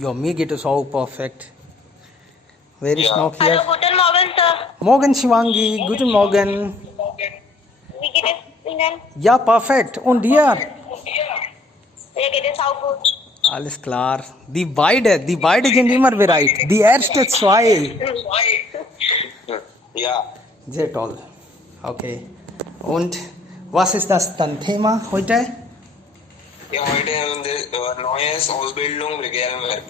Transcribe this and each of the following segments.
Ja, mir geht es auch perfekt. Wer ist noch hier? Hallo, guten Morgen, Sir. Morgen, Shivangi. Guten Morgen. Wie geht es Ihnen? Ja, perfekt. Und dir? Mir geht es auch gut. Alles klar. Die beide sind immer bereit. Die ersten zwei. Ja, Sehr toll. Okay. Und was ist das dann Thema heute? ja, heute haben wir neues Ausbildung Regelwerk.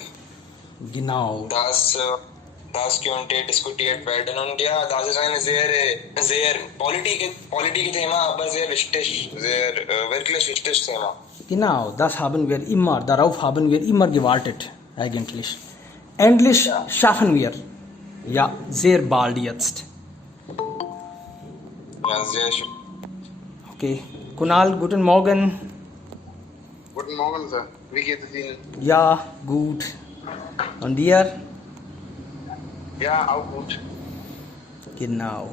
Genau. Das könnte diskutiert werden und ja, das ist ein sehr politisches Thema, aber sehr wichtig, wirklich wichtiges Thema. Genau, darauf haben wir immer gewartet, eigentlich. Endlich schaffen wir. Ja, sehr bald jetzt. Ja, sehr schön. Okay. Kunal, guten Morgen. Guten Morgen, Sir. Wie geht es Ihnen? Ja, gut. Und dir? Ja, auch gut. Genau.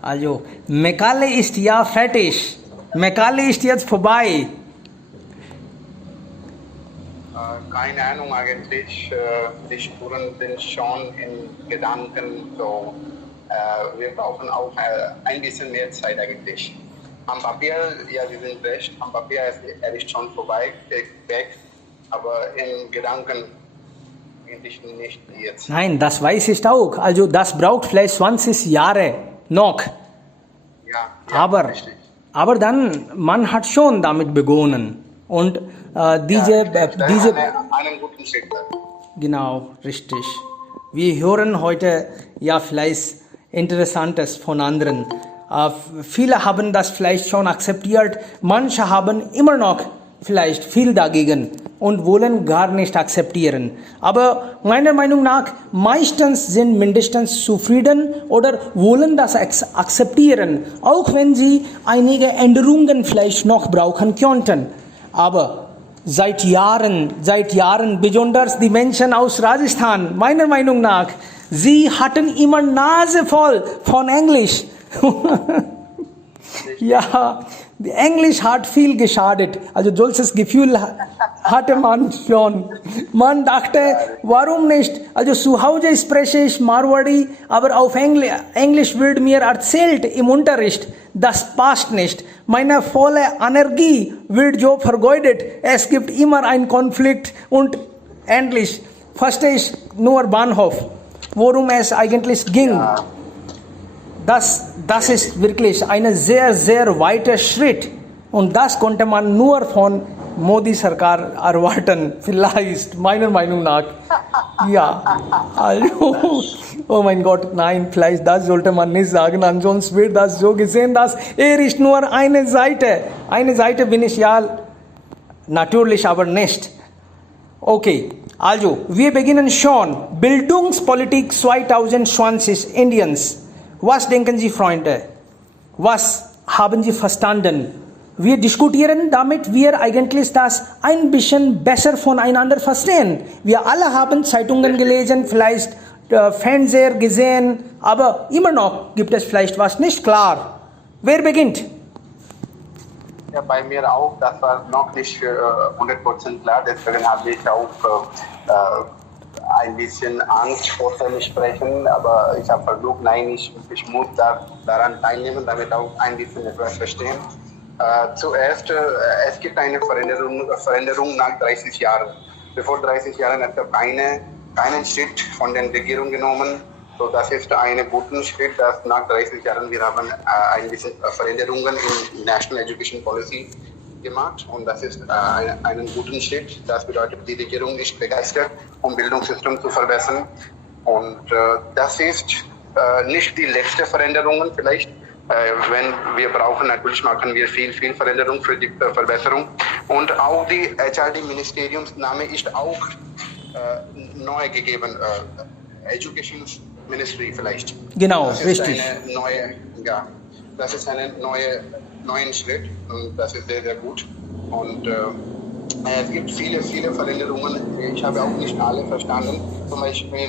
Also, Mekale ist ja fertig. Mekale ist jetzt vorbei. Keine Ahnung eigentlich. Die Spuren sind schon in Gedanken. So, wir brauchen auch ein bisschen mehr Zeit eigentlich. Am Papier, ja, Sie sind recht. Am Papier ist schon vorbei, weg. Aber in Gedanken eigentlich nicht jetzt. Nein, das weiß ich auch. Also, das braucht vielleicht 20 Jahre noch. Ja, richtig. Aber dann, man hat schon damit begonnen. Und diese Einen guten Schritt. genau, richtig. Wir hören heute ja vielleicht Interessantes von anderen. Viele haben das vielleicht schon akzeptiert, manche haben immer noch vielleicht viel dagegen und wollen gar nicht akzeptieren. Aber meiner Meinung nach, meistens sind mindestens zufrieden oder wollen das akzeptieren, auch wenn sie einige Änderungen vielleicht noch brauchen könnten. Aber seit Jahren, besonders die Menschen aus Rajasthan, meiner Meinung nach, sie hatten immer Nase voll von Englisch. Ja, Englisch hat viel geschadet. Also solches Gefühl hatte man schon. Man dachte, warum nicht? Also zu Hause spreche ich Marwari, aber auf Englisch wird mir erzählt im Unterricht. Das passt nicht. Meine volle Energie wird so vergeudet. Es gibt immer einen Konflikt und endlich verstehe ich nur Bahnhof, worum es eigentlich ging. Ja. Das ist wirklich ein sehr, sehr weiter Schritt. Und das konnte man nur von Modi Sarkar erwarten, vielleicht, meiner Meinung nach. Ja, also, oh mein Gott, nein, vielleicht das sollte man nicht sagen, ansonsten wird das so gesehen, dass ist nur eine Seite. Eine Seite bin ich ja natürlich aber nicht. Okay, also, wir beginnen schon. Bildungspolitik 2020 Indiens. Was denken Sie, Freunde? Was haben Sie verstanden? Wir diskutieren, damit wir eigentlich das ein bisschen besser voneinander verstehen. Wir alle haben Zeitungen gelesen, vielleicht Fernseher gesehen, aber immer noch gibt es vielleicht was nicht klar. Wer beginnt? Ja, bei mir auch. Das war noch nicht 100% klar. Deswegen habe ich auch ein bisschen Angst vor dem Sprechen. Aber ich habe versucht, nein, ich muss daran teilnehmen, damit auch ein bisschen etwas verstehen. Zuerst, es gibt eine Veränderung nach 30 Jahren. Bevor 30 Jahren hat er keinen Schritt von der Regierung genommen. So, das ist ein guter Schritt, dass nach 30 Jahren wir haben ein bisschen Veränderungen in National Education Policy gemacht und das ist einen guten Schritt. Das bedeutet, die Regierung ist begeistert, um Bildungssystem zu verbessern und das ist nicht die letzte Veränderung vielleicht. Wenn wir brauchen, natürlich machen wir viel Veränderung für die Verbesserung und auch die HRD-Ministeriumsname ist auch neu gegeben. Education Ministry vielleicht. Genau, das ist richtig. Das ist ein neuen Schritt und das ist sehr, sehr gut. Und es gibt viele Veränderungen. Ich habe auch nicht alle verstanden. Zum Beispiel,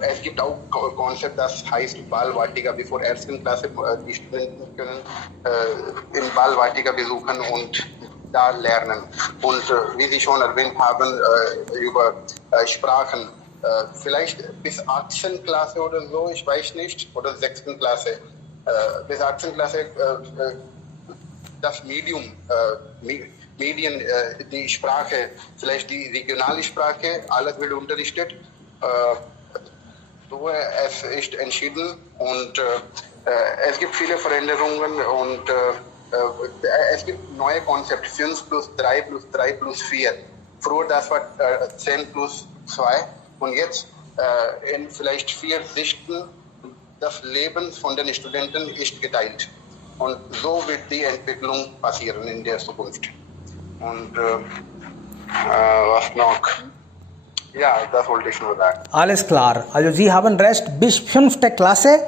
es gibt auch ein Konzept, das heißt Balvatika. Bevor ersten Klasse die Studenten können in Balvatika besuchen und da lernen. Und wie Sie schon erwähnt haben, über Sprachen, vielleicht bis 18. Klasse oder so, ich weiß nicht, oder 6. Klasse. Bis 18. Klasse das Medium, Medien, die Sprache, vielleicht die regionale Sprache, alles wird unterrichtet. So, es ist entschieden und es gibt viele Veränderungen und es gibt neue Konzepte, 5 plus 3 plus 3 plus 4. Früher das war 10 plus 2 und jetzt in vielleicht 4 Sichten das Leben von den Studenten ist geteilt. Und so wird die Entwicklung passieren in der Zukunft. Und was noch? Ja, das wollte ich nur sagen. Alles klar. Also Sie haben recht, bis 5. Klasse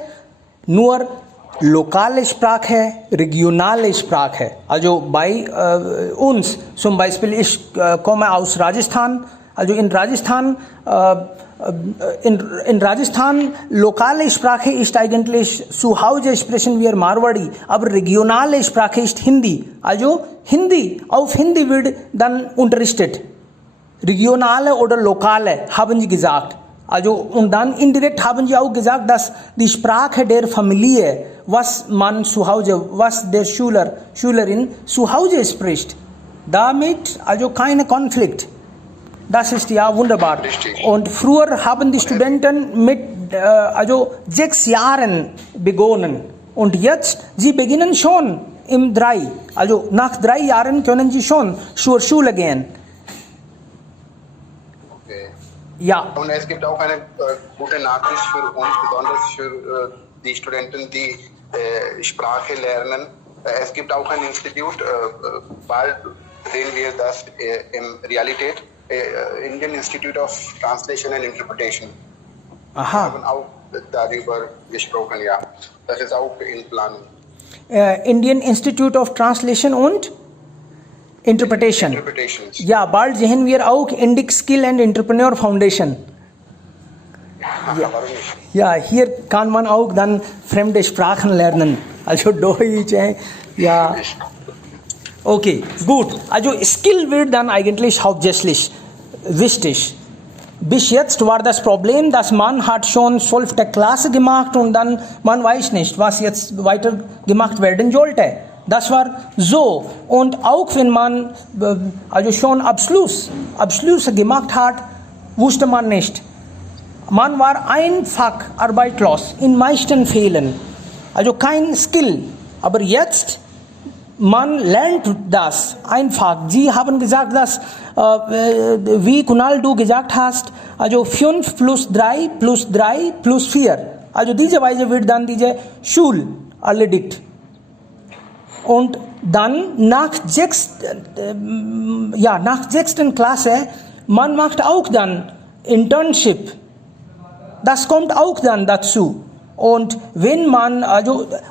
nur lokale Sprache, regionale Sprache. Also bei uns, zum Beispiel, ich komme aus Rajasthan. Also in Rajasthan, lokale Sprache ist eigentlich, zu Hause sprechen wir Marwari, aber regionale Sprache ist Hindi. Also auf Hindi wird dann unterrichtet. Regionale oder lokale, haben sie gesagt. Also, und dann indirekt haben sie auch gesagt, dass die Sprache der Familie, was man zu Hause, was der Schülerin zu Hause spricht, damit also keine Konflikt. Das ist ja wunderbar. Richtig. Und früher haben die Studenten mit 6 Jahren begonnen. Und jetzt, sie beginnen schon im 3. Also nach 3 Jahren können sie schon zur Schule gehen. Okay. Ja. Und es gibt auch eine gute Nachricht für uns, besonders für die Studenten, die Sprache lernen. Es gibt auch ein Institut, bald sehen wir das in Realität, Indian Institute of Translation and Interpretation. Wir haben auch darüber gesprochen, ja. Das ist auch in Planung. Indian Institute of Translation und Interpretation. Interpretations. Ja, bald sehen wir auch Indic Skill and Entrepreneur Foundation. Ja. Warum nicht? Ja, hier kann man auch dann fremde Sprachen lernen. Also Deutsch, ja. Okay, gut. Also Skill wird dann eigentlich hauptsächlich wichtig. Bis jetzt war das Problem, dass man hat schon 12. Klasse gemacht und dann man weiß nicht, was jetzt weiter gemacht werden sollte. Das war so. Und auch wenn man also schon Abschlüsse gemacht hat, wusste man nicht. Man war einfach arbeitslos in meisten Fällen. Also kein Skill. Aber jetzt man lernt das einfach. Sie haben gesagt, dass, wie Kunal du gesagt hast, also 5 plus 3 plus 3 plus 4. Also diese Weise wird dann diese Schule erledigt. Und dann nach 6. Klasse, man macht auch dann Internship. Das kommt auch dann dazu. Und wenn man,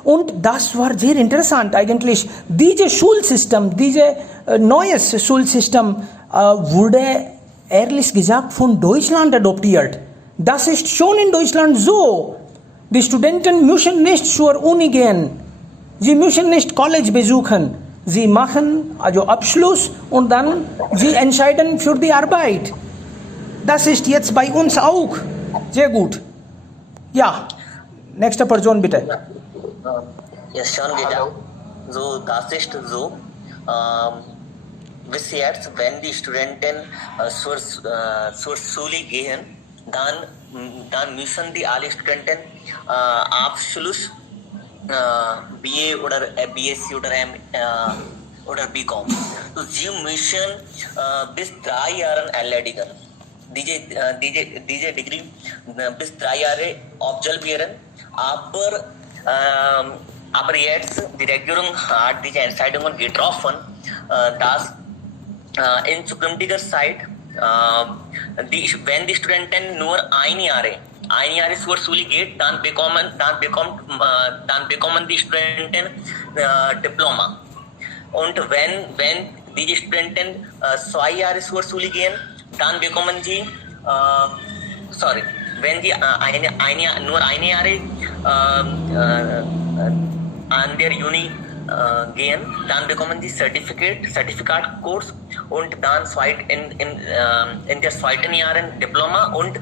und das war sehr interessant eigentlich, dieses Schulsystem, dieses neues Schulsystem wurde ehrlich gesagt von Deutschland adoptiert. Das ist schon in Deutschland so. Die Studenten müssen nicht zur Uni gehen. Sie müssen nicht College besuchen. Sie machen also Abschluss und dann sie entscheiden für die Arbeit. Das ist jetzt bei uns auch sehr gut. Ja. Nächste Person bitte. Ja, schon wieder. So, das ist so. Bis jetzt, wenn die Studenten zur Schule gehen, dann müssen die alle Studenten Abschluss BA oder BSc oder BCom. So, sie müssen bis 3 Jahren erledigen. Diese Degree bis 3 Jahre absolvieren. Aber jetzt die Regierung hat diese Entscheidungen getroffen, dass in zukünftiger Zeit, wenn die Studenten nur ein Jahr zur Schule geht, dann bekommen die Studenten Diploma. Und wenn die Studenten 2 Jahre zur Schule gehen, dann bekommen sie wenn sie nur ein Jahr an der Uni gehen, dann bekommen die Zertifikatskurs und dann in der zweiten Jahren Diploma und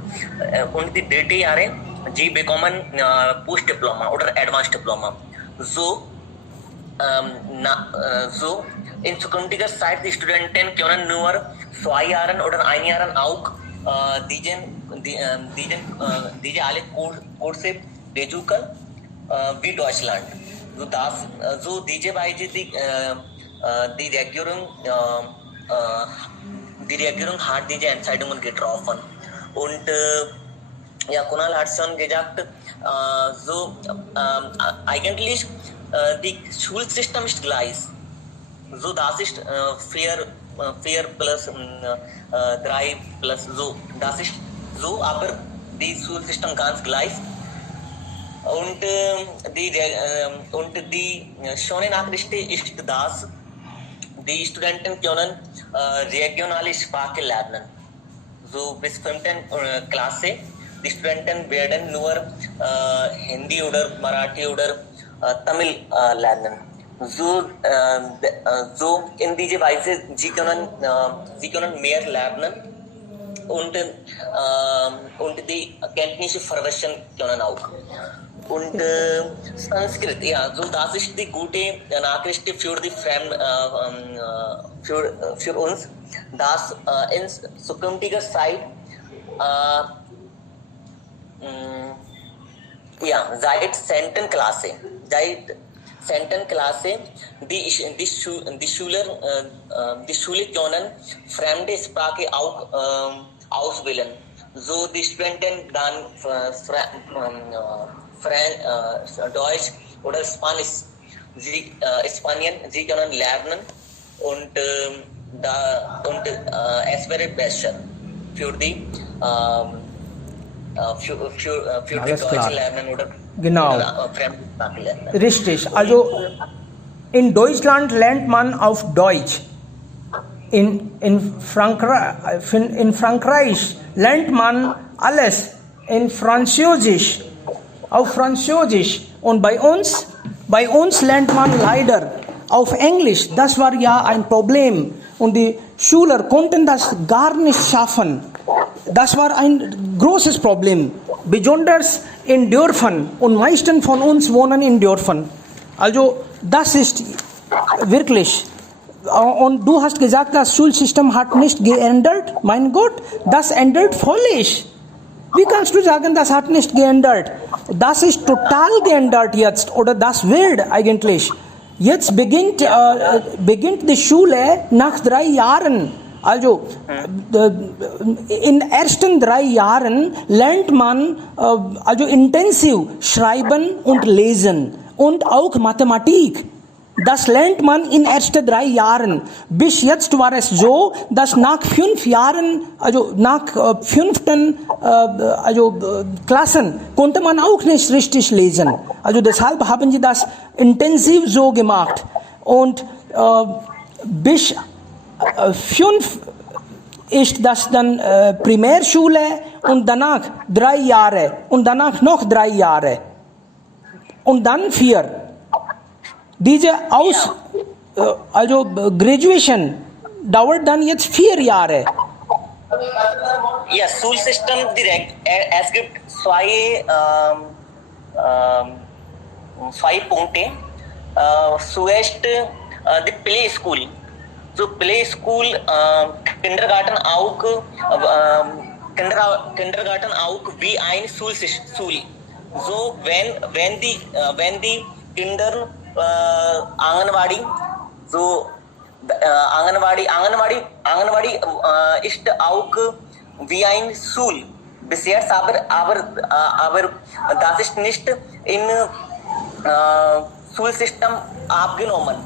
die dritte Jahre sie bekommen Postdiploma oder Advanced Diploma. So in zukünftiger Zeit die Studenten können nur 2 Jahren oder 1 Jahren auch diese alle Kurse besuchen wie Deutschland. So diese Weise die Regierung hat diese Entscheidungen getroffen. Und ja, Kunal hat schon gesagt, eigentlich die Schulsystem ist gleich. So das ist 4 plus 3 plus so, das ist so, aber die Schulsystem ganz gleich. Und die schöne Nachricht ist, dass die Studenten können regionale Sprache lernen. So bis 5. Klasse, die Studenten werden nur Hindi oder Marathi oder Tamil lernen. So in diese Weise sie können mehr lernen und die Kenntnisse verbessern können auch. Und Sanskrit, ja, so das ist die gute Nachricht für uns, dass in zukünftiger Zeit seit 10. Klasse die Schule können fremde Sprache auch auswählen. So die Studenten dann Deutsch oder Spanisch, sie können lernen und es wäre besser für die Alles klar. Deutsche lernen oder Genau. fremde Sprache lernen. Richtig. Also in Deutschland lernt man auf Deutsch. In Frankreich lernt man alles in Französisch, auf Französisch. Und bei uns lernt man leider auf Englisch. Das war ja ein Problem. Und die Schüler konnten das gar nicht schaffen. Das war ein großes Problem. Besonders in Dörfern. Und meisten von uns wohnen in Dörfern. Also das ist wirklich. Und du hast gesagt, das Schulsystem hat nicht geändert. Mein Gott, das ändert völlig. Wie kannst du sagen, das hat nicht geändert? Das ist total geändert jetzt. Oder das wird eigentlich. Jetzt beginnt die Schule nach 3 Jahren. Also in den ersten 3 Jahren lernt man also intensiv schreiben und lesen und auch Mathematik. Das lernt man in den ersten 3 Jahren. Bis jetzt war es so, dass nach 5 Jahren, also nach 5. Klassen, konnte man auch nicht richtig lesen. Also deshalb haben sie das intensiv so gemacht. Und bis 5 ist das dann Primärschule und danach 3 Jahre und danach noch 3 Jahre und dann 4. Diese Graduation dauert dann jetzt 4 Jahre. Ja, Schulsystem direkt. Es gibt zwei Punkte. Zuerst die Play School. So Play School, Kindergarten auch wie ein Schul. So wenn die Kinder Anganwadi, so Anganwadi ist auch wie ein Schul. Bis jetzt aber das ist nicht in Schulsystem abgenommen.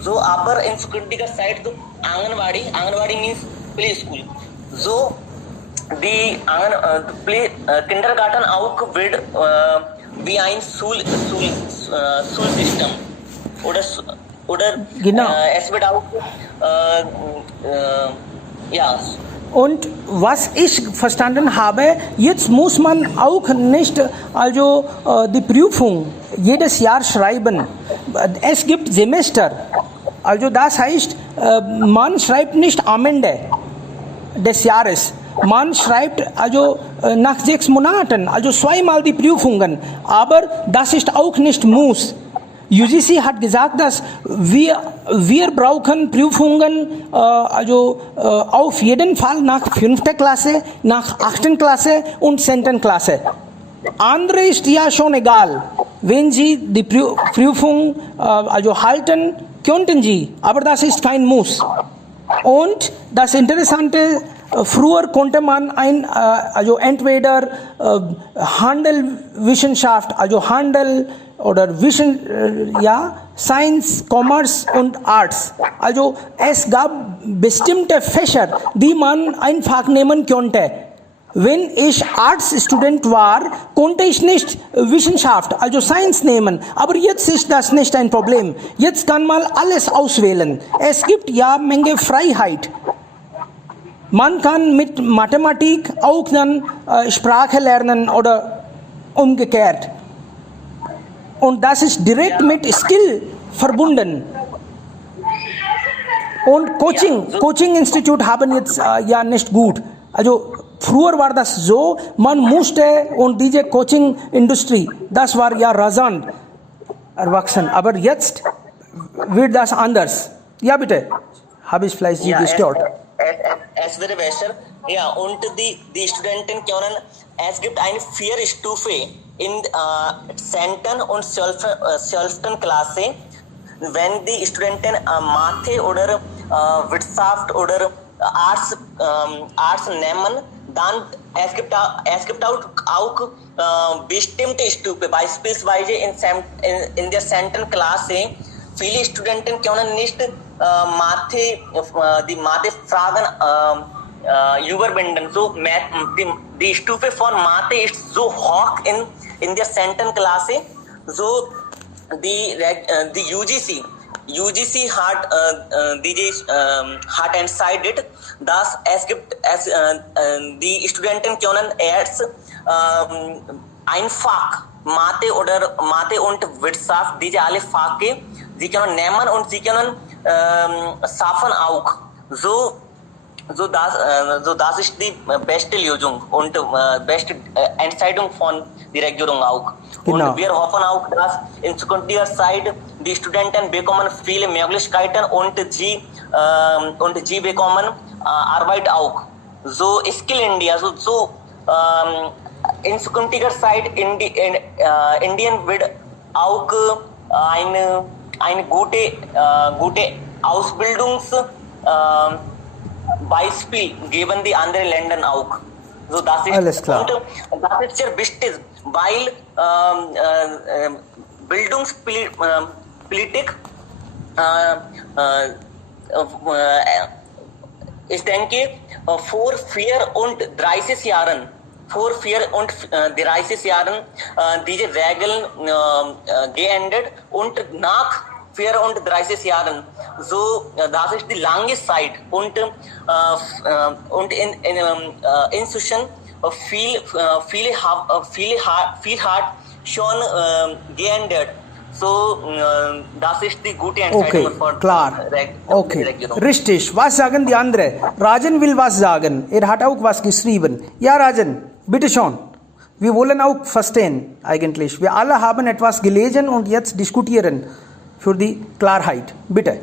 So aber in zukünftiger Zeit so Anganwadi means Play School. So die Kindergarten auch wird wie ein Schulsystem oder genau. Es wird auch Und was ich verstanden habe, jetzt muss man auch nicht also die Prüfung jedes Jahr schreiben. Es gibt Semester. Also das heißt, man schreibt nicht am Ende des Jahres. Man schreibt also nach 6 Monaten, also zweimal die Prüfungen. Aber das ist auch nicht muss. UGC hat gesagt, dass wir brauchen Prüfungen also auf jeden Fall nach 5. Klasse, nach 8. Klasse und 10. Klasse. Andere ist ja schon egal. Wenn Sie die Prüfung also halten, könnten Sie. Aber das ist kein Muss. Und das Interessante, früher konnte man also entweder Handelwissenschaft, also Handel oder Science, Commerce und Arts. Also es gab bestimmte Fächer, die man einfach nehmen konnte. Wenn ich Arts-Student war, konnte ich nicht Wissenschaft, also Science nehmen. Aber jetzt ist das nicht ein Problem. Jetzt kann man alles auswählen. Es gibt ja Menge Freiheit. Man kann mit Mathematik auch dann Sprache lernen oder umgekehrt. Und das ist direkt mit Skill verbunden. Und Coaching-Institut haben jetzt ja nicht gut. Also früher war das so, man musste und diese Coaching-Industrie, das war ja rasant erwachsen. Aber jetzt wird das anders. Ja bitte, habe ich vielleicht Sie gestört. Es wäre besser. Ja, und die Studenten können, es gibt eine 4-Stufe in 10. und 12. Klasse. Wenn die Studenten Mathe oder Wirtschaft oder Arts nehmen, dann es gibt auch bestimmte Stufe, beispielsweise in der 10. Klasse. Viele Studenten können nicht die Mathe-Fragen überwinden. So, die Stufe von Mathe ist so hoch in der 10. Klasse. So, die UGC hat entscheidet, dass die Studenten können erst ein Fach, Mathe und Wirtschaft, diese alle Fächer, sie können nehmen und sie können schaffen auch. So das ist die beste Lösung und beste Entscheidung von der Regierung auch. Genau. Und wir hoffen auch, dass in zukünftiger Zeit die Studenten bekommen viele Möglichkeiten und sie bekommen Arbeit auch. So Skill India, so in zukünftiger Zeit Indien wird auch eine gute Ausbildungs Beispiel geben die anderen Ländern auch. So, das ist alles klar. Und das ist sehr wichtig, weil Bildungspolitik ich denke vor 34 Jahren diese Regeln geändert und nach 34 Jahren. So, das ist die lange Zeit und inzwischen viele hat schon geändert. So, das ist die gute Entscheidung von der Regierung. Richtig. Was sagen die anderen? Rajan will was sagen. Er hat auch was geschrieben. Ja, Rajan, bitte schon. Wir wollen auch verstehen eigentlich. Wir alle haben etwas gelesen und jetzt diskutieren. Für die Klarheit. Bitte.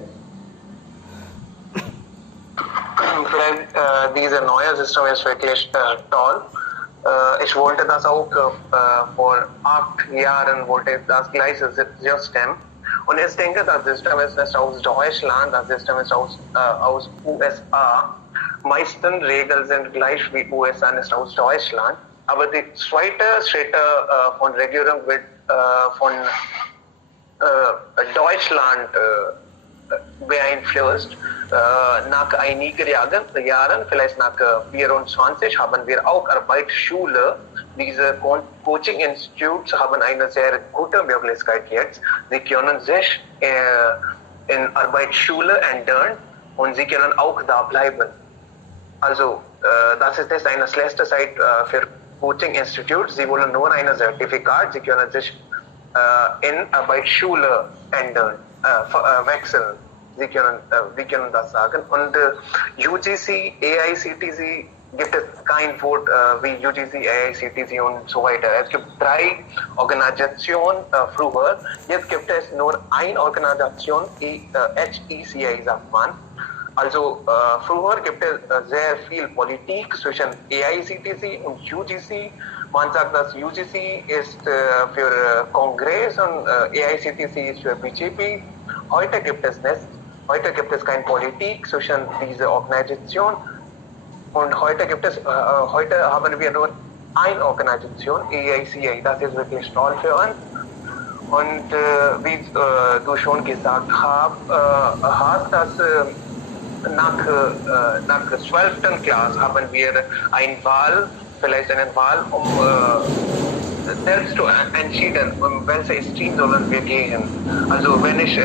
Vielleicht dieses neue System ist wirklich toll. Ich wollte das auch vor 8 Jahren wollte das gleiche System. Und ich denke, das System ist nicht aus Deutschland, das System ist aus USA. Meisten Regeln sind gleich wie USA, nicht aus Deutschland. Aber die zweite Schritte von Regierung wird von Deutschland beeinflusst. Nach einigen Jahren, vielleicht nach 24, haben wir auch Arbeitsschule. Diese Coaching-Institute haben eine sehr gute Möglichkeit jetzt. Sie können sich in Arbeitsschule ändern und sie können auch da bleiben. Also das ist das eine schlechte Zeit für Coaching Institutes. Sie wollen nur ein Zertifikat. Sie können sich in Arbeitsschule ändern, wechseln. Wir können das sagen. Und UGC, AICTC gibt es kein Wort wie UGC, AICTC und so weiter. Es gibt 3 Organisationen früher. Jetzt gibt es nur eine Organisation, HECI sagt man. Also früher gibt es sehr viel Politik zwischen AICTC und UGC. Man sagt, dass UGC ist für Kongress und AICTC ist für BJP. Heute gibt es nicht. Heute gibt es keine Politik zwischen dieser Organisation. Und heute haben wir nur eine Organisation, AICI. Das ist wirklich toll für uns. Und wie du schon gesagt hast, dass nach 12. Klasse haben wir vielleicht eine Wahl, selbst zu entschieden, welche Stream sollen wir gehen. Also wenn ich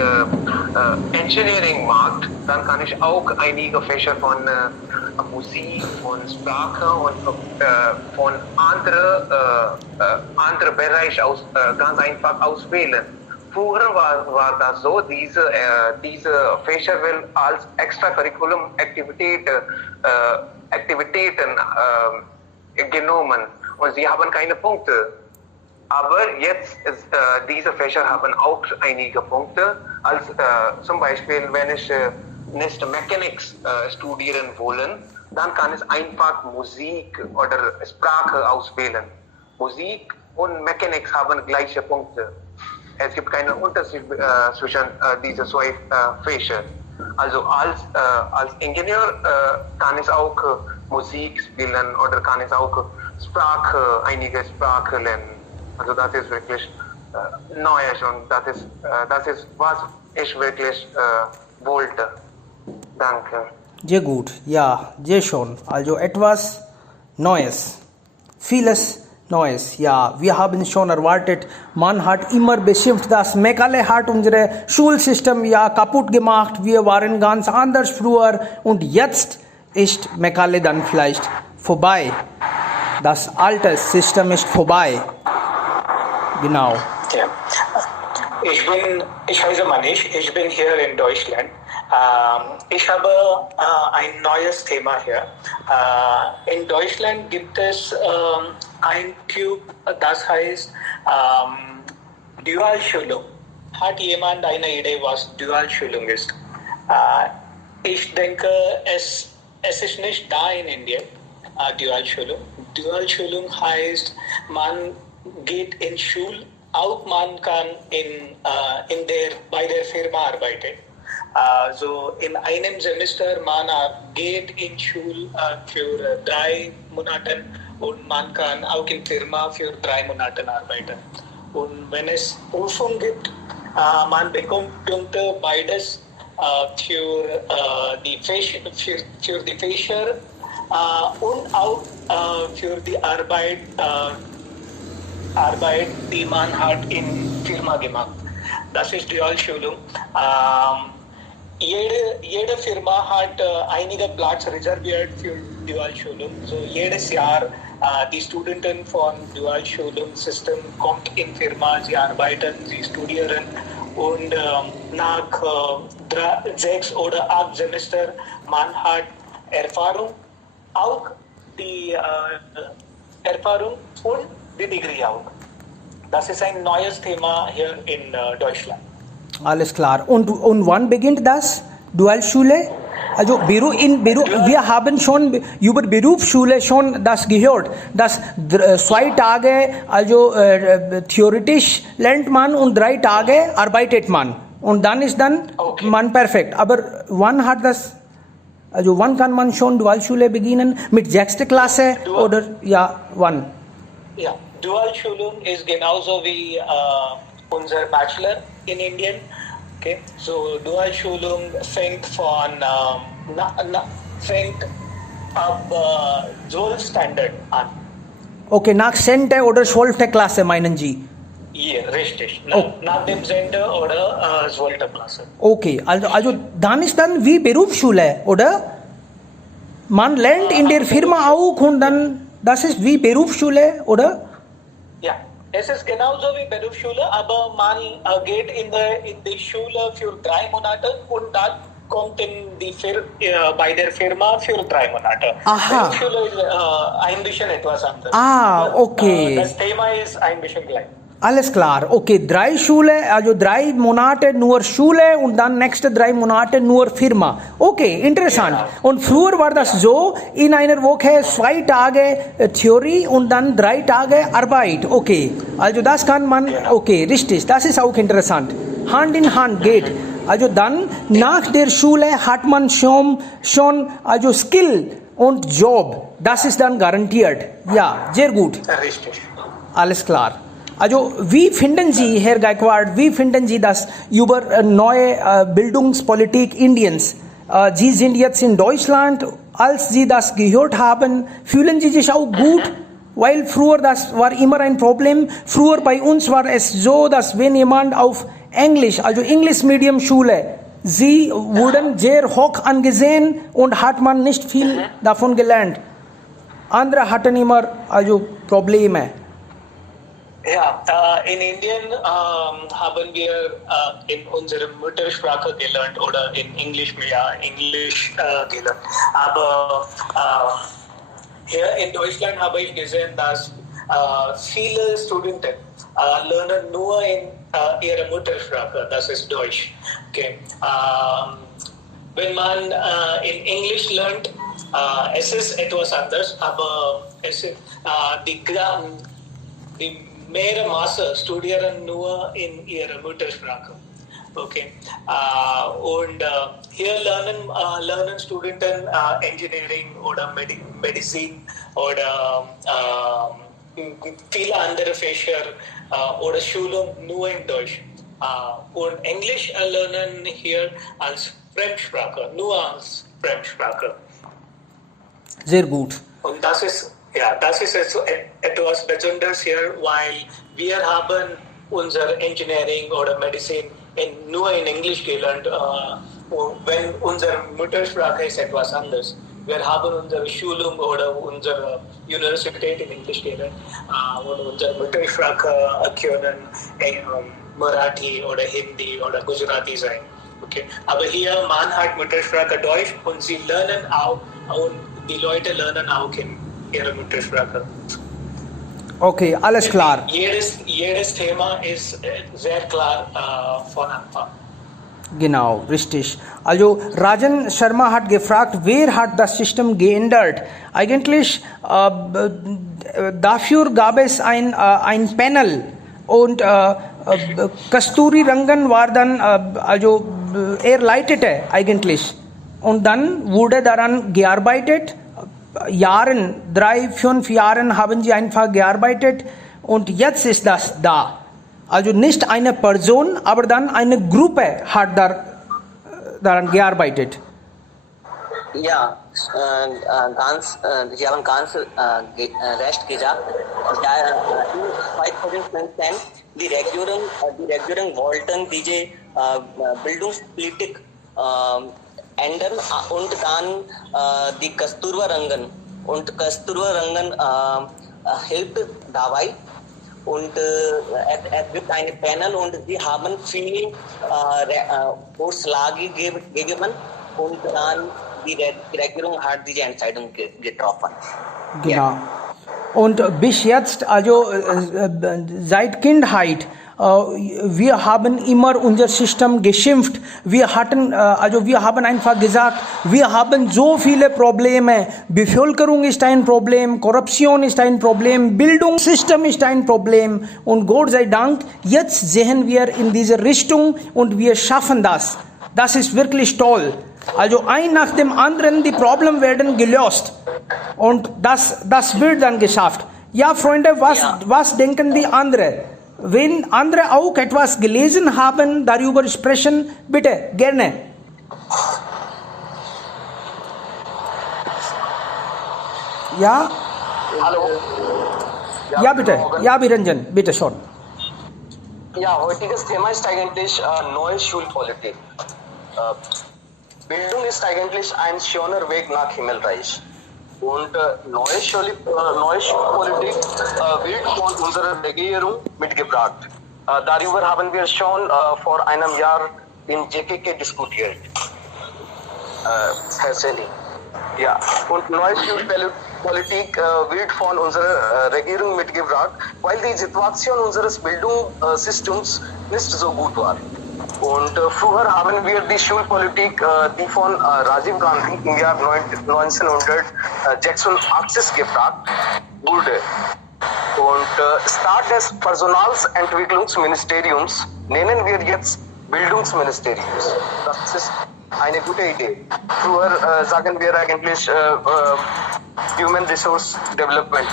Engineering mag, dann kann ich auch einige Fächer von Musik, von Sprache und von anderen Bereichen ganz einfach auswählen. Früher war das so, diese Fächer will als Extracurriculum-Aktivitäten genommen und sie haben keine Punkte. Aber jetzt diese Fächer haben auch einige Punkte. Als zum Beispiel, wenn ich nicht Mechanics studieren wollen, dann kann ich einfach Musik oder Sprache auswählen. Musik und Mechanics haben gleiche Punkte. Es gibt keinen Unterschied zwischen diesen 2 Fächern. Also als Ingenieur kann ich auch Musik spielen oder kann ich auch einige Sprachen lernen. Also das ist wirklich Neues und das ist was ich wirklich wollte. Danke. Sehr gut, ja, sehr schon. Also etwas Neues, vieles Neues, ja. Wir haben schon erwartet, man hat immer beschimpft, dass Mekale hat unser Schulsystem ja kaputt gemacht. Wir waren ganz anders früher und jetzt ist Mekale dann vielleicht vorbei. Das alte System ist vorbei. Genau. Ja. Ich heiße Manish, ich bin hier in Deutschland. Ich habe ein neues Thema hier. In Deutschland gibt es ein Cube, das heißt Dualschulung. Hat jemand eine Idee, was Dualschulung ist? Ich denke, es ist nicht da in Indien, Dualschulung. Dualschulung heißt, man geht in Schule, auch man kann bei der Firma arbeiten. Also in einem Semester man geht in Schule für 3 Monate und man kann auch in Firma für 3 Monate arbeiten. Und wenn es Prüfung gibt, man bekommt Punkte beides für die Fächer und auch für die Arbeit, die man hat in Firma gemacht. Das ist Dualschulung. Jede Firma hat einige Plätze reserviert für Dualschulung. So jedes Jahr die Studenten von Dualschulungssystem kommt in Firma, sie arbeiten, sie studieren und nach 6 oder 8 Semester man hat Erfahrung, auch die Erfahrung und die Degree auch. Das ist ein neues Thema hier in Deutschland. Alles klar. Und wann beginnt das? Dualschule? Also wir haben schon über Berufsschule schon das gehört, dass 2 Tage also theoretisch lernt man und 3 Tage arbeitet man und dann ist man perfekt. Aber wann kann man schon Dualschule beginnen? Mit 6. Klasse oder ja, wann? Ja, Dualschulung ist genauso wie unser Bachelor in Indien. Okay, so Dualschulung fängt ab 12 Standard an. Okay, nach 10. oder 12. Klasse meinen Sie? Ja, richtig. Nach dem 10. oder 12. Klasse. Okay, also dann ist dann wie Berufsschule, oder? Man lernt in der Firma auch und dann, das ist wie Berufsschule, oder? Ja, es ist genauso wie Berufsschule, aber man geht in die Schule für 3 Monate und dann kommt bei der Firma für 3 Monate. Aha. Berufsschule ist ein bisschen etwas anders. Okay. Das Thema ist ein bisschen gleich. Alles klar, okay, 3 Schule, also 3 Monate nur Schule und dann nächste 3 Monate nur Firma. Okay, interessant. Genau. Und früher war das so, in einer Woche 2 Tage Theorie und dann 3 Tage Arbeit. Okay, also das kann man, okay, richtig, das ist auch interessant. Hand in Hand geht. Also dann, nach der Schule hat man schon also Skill und Job. Das ist dann garantiert. Ja, sehr gut. Richtig. Alles klar. Also, wie finden Sie, Herr Gaikwad, wie finden Sie das über neue Bildungspolitik Indiens? Sie sind jetzt in Deutschland, als Sie das gehört haben, fühlen Sie sich auch gut? Weil früher, das war immer ein Problem. Früher bei uns war es so, dass wenn jemand auf Englisch, also English-Medium-Schule, sie wurden sehr hoch angesehen und hat man nicht viel davon gelernt. Andere hatten immer also Probleme. Ja, in Indien haben wir in unserer Muttersprache gelernt oder in Englisch gelernt. Aber hier in Deutschland habe ich gesehen, dass viele Studenten lernen nur in ihrer Muttersprache, das ist Deutsch. Okay. Wenn man in Englisch lernt, es ist etwas anders, aber es ist, die mehrere Masse studieren nur in ihrer Muttersprache. Okay. Und hier lernen Studenten Engineering oder Medizin oder viele andere Fächer oder Schulung nur in Deutsch. Und Englisch lernen hier als Fremdsprache, nur als Fremdsprache. Sehr gut. Und das ist etwas Besonderes hier, weil wir haben unser Engineering oder Medizin nur in Englisch gelernt. Wenn unsere Muttersprache ist etwas anderes. Wir haben unsere Schulung oder unsere Universität in Englisch gelernt und unsere Muttersprache können Marathi oder Hindi oder Gujarati sein. Okay. Aber hier man hat Muttersprache Deutsch und sie lernen auch und die Leute lernen auch in ihrer Muttersprache. Okay, alles klar. Jedes Thema ist sehr klar von Anfang. Genau, richtig. Also Rajan Sharma hat gefragt, wer hat das System geändert? Eigentlich dafür gab es ein Panel und Kasturi Rangan war dann, er leitete eigentlich. Und dann wurde daran gearbeitet. 3-5 Jahren haben sie einfach gearbeitet und jetzt ist das da. Also nicht eine Person, aber dann eine Gruppe hat daran gearbeitet. Ja, Sie haben ganz recht gesagt. In 2010 die Regierung wollten diese Bildungspolitik ändern und dann die Kasturba Rangan hilft dabei. Und es gibt ein Panel und sie haben viele Vorschläge gegeben und dann die Regierung hat diese Entscheidung getroffen. Genau. Ja. Und bis jetzt, also seit Kindheit, wir haben immer unser System geschimpft. Wir haben einfach gesagt, wir haben so viele Probleme. Bevölkerung ist ein Problem, Korruption ist ein Problem, Bildungssystem ist ein Problem. Und Gott sei Dank, jetzt sehen wir in diese Richtung und wir schaffen das. Das ist wirklich toll. Also ein nach dem anderen, die Probleme werden gelöst. Und das wird dann geschafft. Ja, Freunde, was denken die anderen? Wenn andere auch etwas gelesen haben, darüber sprechen, bitte, gerne. Ja? Hallo. Ja, bitte. Ja, Biranjan, bitte schon. Ja, heutiges Thema ist eigentlich neue Schulpolitik. Bildung ist eigentlich ein schöner Weg nach Himmelreich. Und neue Schulpolitik wird von unserer Regierung mitgebracht. Darüber haben wir schon vor einem Jahr in JKK diskutiert. Herr Seli. Ja, und neue Schulpolitik wird von unserer Regierung mitgebracht, weil die Situation unseres Bildungssystems nicht so gut war. Und früher haben wir die Schulpolitik, die von Rajiv Gandhi im Jahr 1986 gebracht wurde. Und statt des Personalentwicklungsministeriums nennen wir jetzt Bildungsministeriums. Das ist eine gute Idee. Früher sagen wir eigentlich Human Resource Development.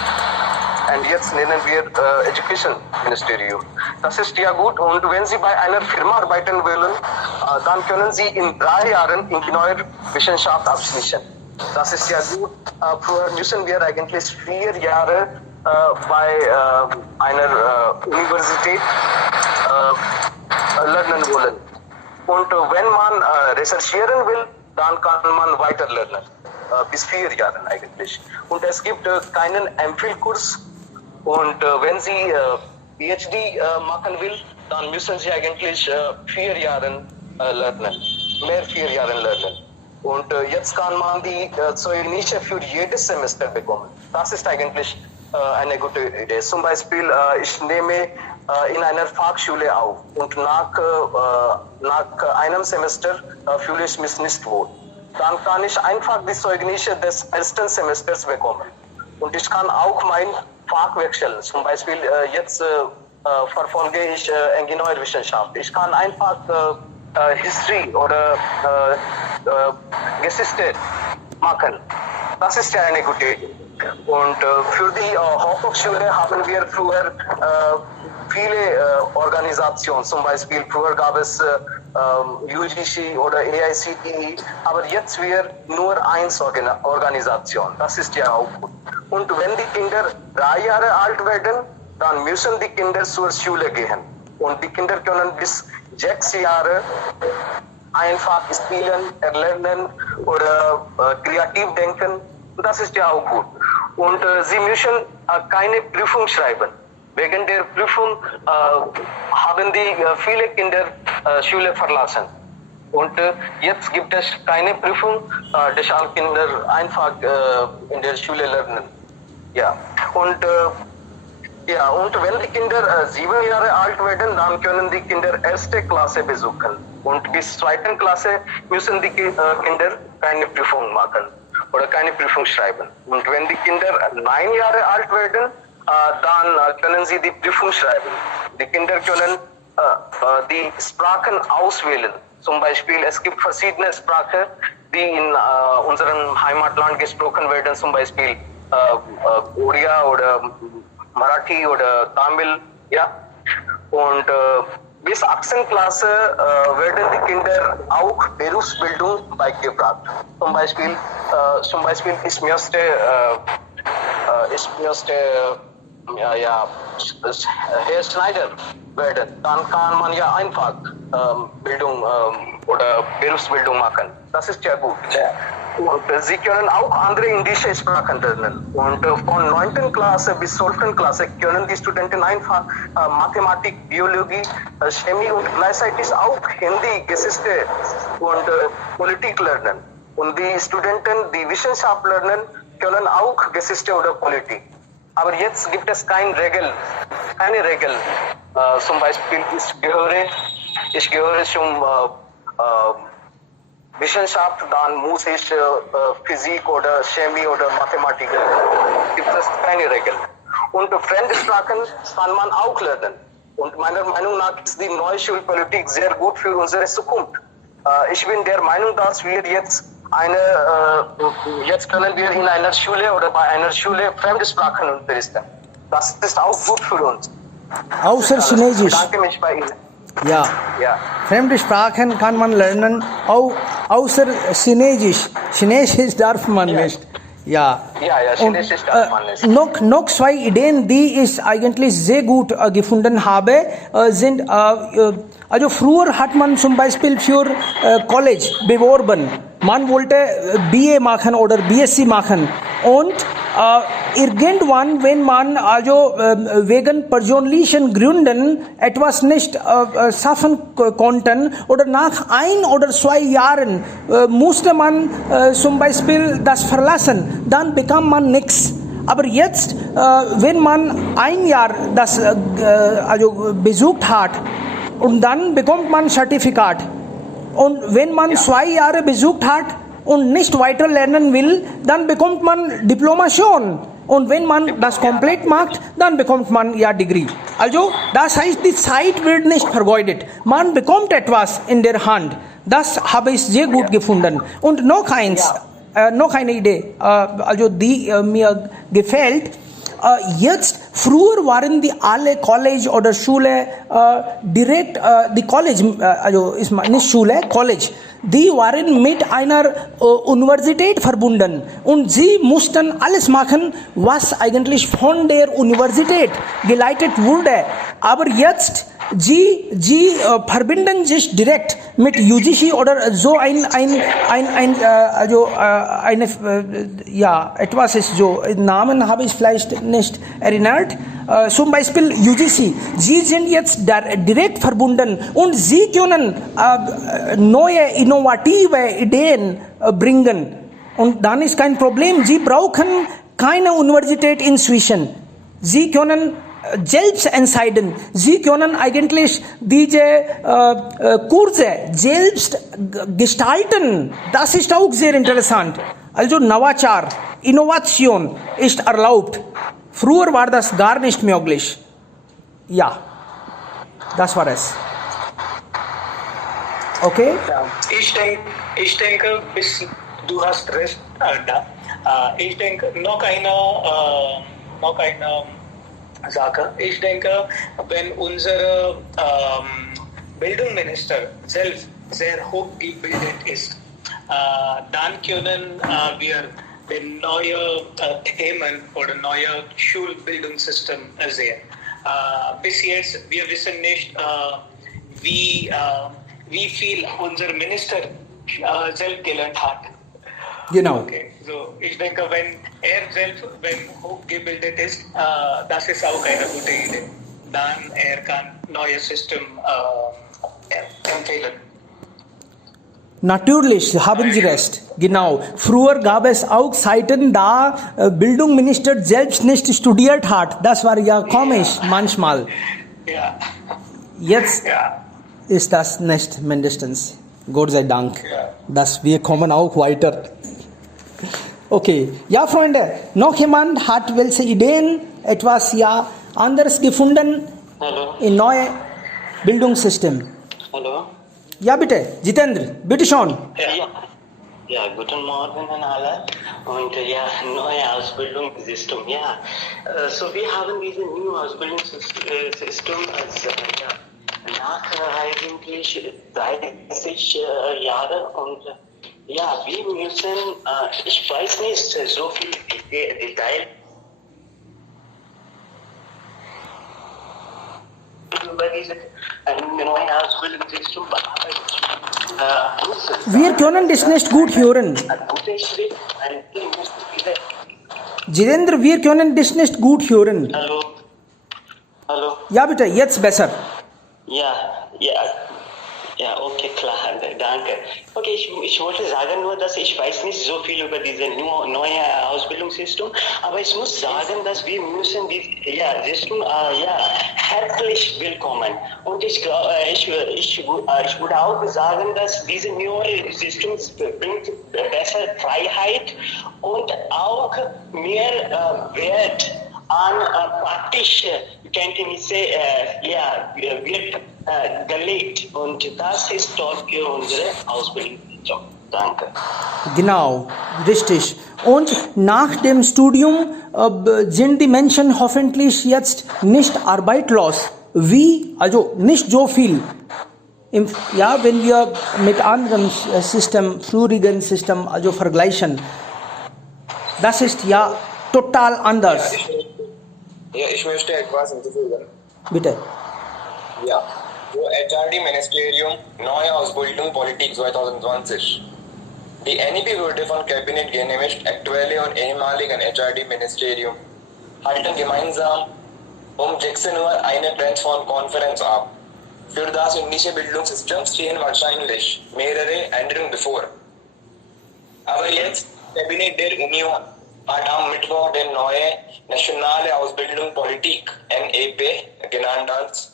Und jetzt nennen wir Education Ministerium. Das ist ja gut. Und wenn Sie bei einer Firma arbeiten wollen, dann können Sie in 3 Jahren Ingenieurwissenschaft abschließen. Das ist ja gut. Früher müssen wir eigentlich 4 Jahre bei einer Universität lernen wollen. Und wenn man recherchieren will, dann kann man weiter lernen. Bis 4 Jahren eigentlich. Und es gibt keinen MPhil-Kurs. Und wenn Sie PhD machen will, dann müssen Sie eigentlich 4 Jahre lernen. Mehr 4 Jahre lernen. Und jetzt kann man die Zeugnisse für jedes Semester bekommen. Das ist eigentlich eine gute Idee. Zum Beispiel, ich nehme in einer Fachschule auf und nach einem Semester fühle ich mich nicht wohl. Dann kann ich einfach die Zeugnisse des ersten Semesters bekommen. Und ich kann auch mein Fach wechseln. Zum Beispiel jetzt verfolge ich Ingenieurwissenschaft. Ich kann einfach History oder Geschichte machen. Das ist ja eine gute Idee. Und für die Hochschule haben wir früher viele Organisationen. Zum Beispiel früher gab es UGC oder AICTE, aber jetzt wir nur eine Organisation. Das ist ja auch gut. Und wenn die Kinder 3 Jahre alt werden, dann müssen die Kinder zur Schule gehen. Und die Kinder können bis 6 Jahre einfach spielen, erlernen oder kreativ denken. Das ist ja auch gut. Und sie müssen keine Prüfung schreiben. Wegen der Prüfung haben die viele Kinder Schule verlassen. Und jetzt gibt es keine Prüfung, deshalb Kinder einfach in der Schule lernen. Ja. Und wenn die Kinder 7 Jahre alt werden, dann können die Kinder 1. Klasse besuchen. Und bis 2. Klasse müssen die Kinder keine Prüfung machen oder keine Prüfung schreiben. Und wenn die Kinder 9 Jahre alt werden, dann können sie die Prüfung schreiben. Die Kinder können die Sprachen auswählen. Zum Beispiel, es gibt verschiedene Sprachen, die in unserem Heimatland gesprochen werden, zum Beispiel Odia oder Marathi oder Tamil. Ja? Und bis 18. Klasse werden die Kinder auch Berufsbildung beigebracht. Zum Beispiel ich möchte Herr Schneider werden. Dann kann man ja einfach Bildung oder Berufsbildung machen. Das ist ja gut. Und sie können auch andere indische Sprachen lernen. Und von 9. Klasse bis 12. Klasse können die Studenten einfach Mathematik, Biologie, Chemie und gleichzeitig auch Hindi, Geschichte und Politik lernen. Und die Studenten, die Wissenschaft lernen, können auch Geschichte oder Politik. Aber jetzt gibt es keine Regel. Zum Beispiel, ich gehöre zum Wissenschaft, dann muss ich Physik oder Chemie oder Mathematik lernen. Gibt es keine Regel. Und Fremdsprachen kann man auch lernen. Und meiner Meinung nach ist die neue Schulpolitik sehr gut für unsere Zukunft. Ich bin der Meinung, dass wir jetzt können wir in einer Schule oder bei einer Schule Fremdsprachen unterrichten. Das ist auch gut für uns. Außer Chinesisch. Ich bedanke mich bei Ihnen. Ja. Fremde Sprachen kann man lernen, außer Chinesisch. Chinesisch darf man nicht. Ja. Chinesisch darf man nicht. Noch 2 Ideen, die ich eigentlich sehr gut gefunden habe, sind, also früher hat man zum Beispiel für College beworben. Man wollte BA machen oder BSc machen. Und irgendwann, wenn man also wegen persönlichen Gründen etwas nicht schaffen konnten oder nach 1 oder 2 Jahren musste man zum Beispiel das verlassen, dann bekam man nichts. Aber jetzt, wenn man 1 Jahr das also besucht hat und dann bekommt man Zertifikat. Und wenn man 2 Jahre besucht hat und nicht weiter lernen will, dann bekommt man Diplomation. Und wenn man das komplett macht, dann bekommt man ja Degree. Also, das heißt, die Zeit wird nicht vergeudet. Man bekommt etwas in der Hand. Das habe ich sehr gut gefunden. Und noch eins, noch eine Idee, also die mir gefällt. Jetzt, früher waren die alle College oder Schule direkt, die College, also ist nicht Schule, College, die waren mit einer Universität verbunden und sie mussten alles machen, was eigentlich von der Universität geleitet wurde. Aber jetzt, sie verbinden sich direkt mit UGC oder so etwas ist so, Namen habe ich vielleicht nicht erinnert, zum Beispiel UGC, sie sind jetzt direkt verbunden und sie können neue, innovative Ideen bringen und dann ist kein Problem, sie brauchen keine Universität inzwischen, sie können selbst entscheiden. Sie können eigentlich diese Kurse selbst gestalten. Das ist auch sehr interessant. Also Navachar, Innovation ist erlaubt. Früher war das gar nicht möglich. Ja, das war es. Okay? Ich denke, du hast recht, ich denke, noch eine Sache. Ich denke, wenn unser Bildungsminister selbst sehr hochgebildet ist, dann können wir den neuen Themen oder neue Schulbildungssystem sehen. Bis jetzt, wir wissen nicht, wie viel unser Minister selbst gelernt hat. Genau. Okay, so ich denke, wenn selbst hochgebildet ist, das ist auch eine gute Idee. Dann kann neues System empfehlen. Natürlich, haben Sie recht. Genau. Früher gab es auch Zeiten, da Bildungsminister selbst nicht studiert hat. Das war ja komisch manchmal. Ja. Jetzt ist das nicht mindestens. Gott sei Dank, dass wir kommen auch weiter. Okay, ja Freunde, noch jemand hat welche Ideen, etwas anderes gefunden? Hallo. Im neuen Bildungssystem? Hallo. Ja bitte, Jitendra, bitte schon. Ja, guten Morgen an alle. Und neue Ausbildungssystem, so wir haben diesen neuen Ausbildungssystem als nach eigentlich 30 Jahre und wir müssen, ich weiß nicht so viel Detail über diese neue Ausbildungssystem Wir können das nicht gut hören. Jitendra, wir können das nicht gut hören. Hallo. Hallo. Ja bitte, jetzt besser. Ja, okay, klar, danke. Okay, ich wollte sagen nur, dass ich weiß nicht so viel über diese neue Ausbildungssystem, aber ich muss sagen, dass wir müssen dieses System herzlich willkommen. Und ich glaube, ich würde auch sagen, dass diese neue System bringt bessere Freiheit und auch mehr Wert an praktische Kenntnisse wird gelegt und das ist toll für unsere Ausbildung. Danke. Genau, richtig. Und nach dem Studium sind die Menschen hoffentlich jetzt nicht arbeitslos. Wie? Also nicht so viel. Wenn wir mit anderen früheren System also vergleichen, das ist total anders. Ich möchte etwas hinzufügen. Bitte. Ja, so HRD Ministerium, neue Ausbildung Politik 2020. Die NEP wurde von Kabinett genehmigt, aktuelle und ehemaligen HRD-Ministerium halten gemeinsam Jackson nur eine Transform-Konferenz ab. Für das indische Bildungssystem stehen wahrscheinlich mehrere Änderungen bevor. Aber jetzt, Kabinett der Union hat am Mittwoch die neue Nationale Ausbildungspolitik, NEP, genannt als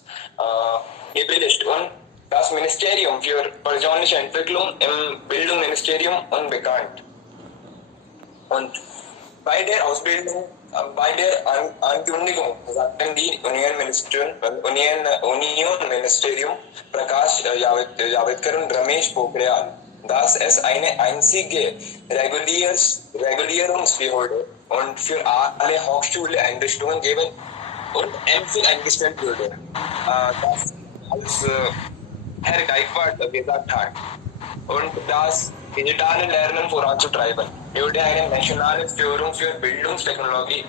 gebilligt und das Ministerium für persönliche Entwicklung im Bildungsministerium unbekannt. Und bei der Ausbildung, bei der Ankündigung sagten die Union-Ministerium Prakash Javadekar und Ramesh Pokhriyal, dass es eine einzige Regulierungsbehörde und für alle Hochschuleinrichtungen geben und MPhil eingestellt würde. Das als Herr Gaikwad gesagt hat. Und das digitale Lernen voranzutreiben, wurde eine nationale Führung für Bildungstechnologie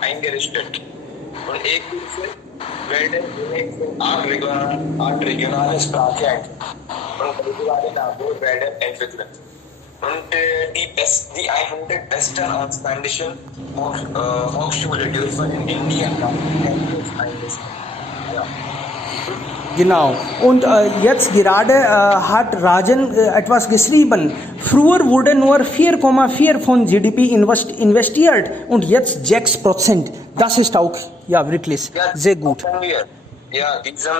eingerichtet. Und werden acht regionale Sprachen und kulturelle Labor werden entwickelt. Und die 100 besten ausländischen Hochschulen dürfen in Indien einsetzen. Ja. Genau. Und jetzt gerade hat Rajan etwas geschrieben. Früher wurde nur 4,4 von GDP investiert und jetzt 6%. Das ist auch, ja, wirklich sehr gut. Ja, diese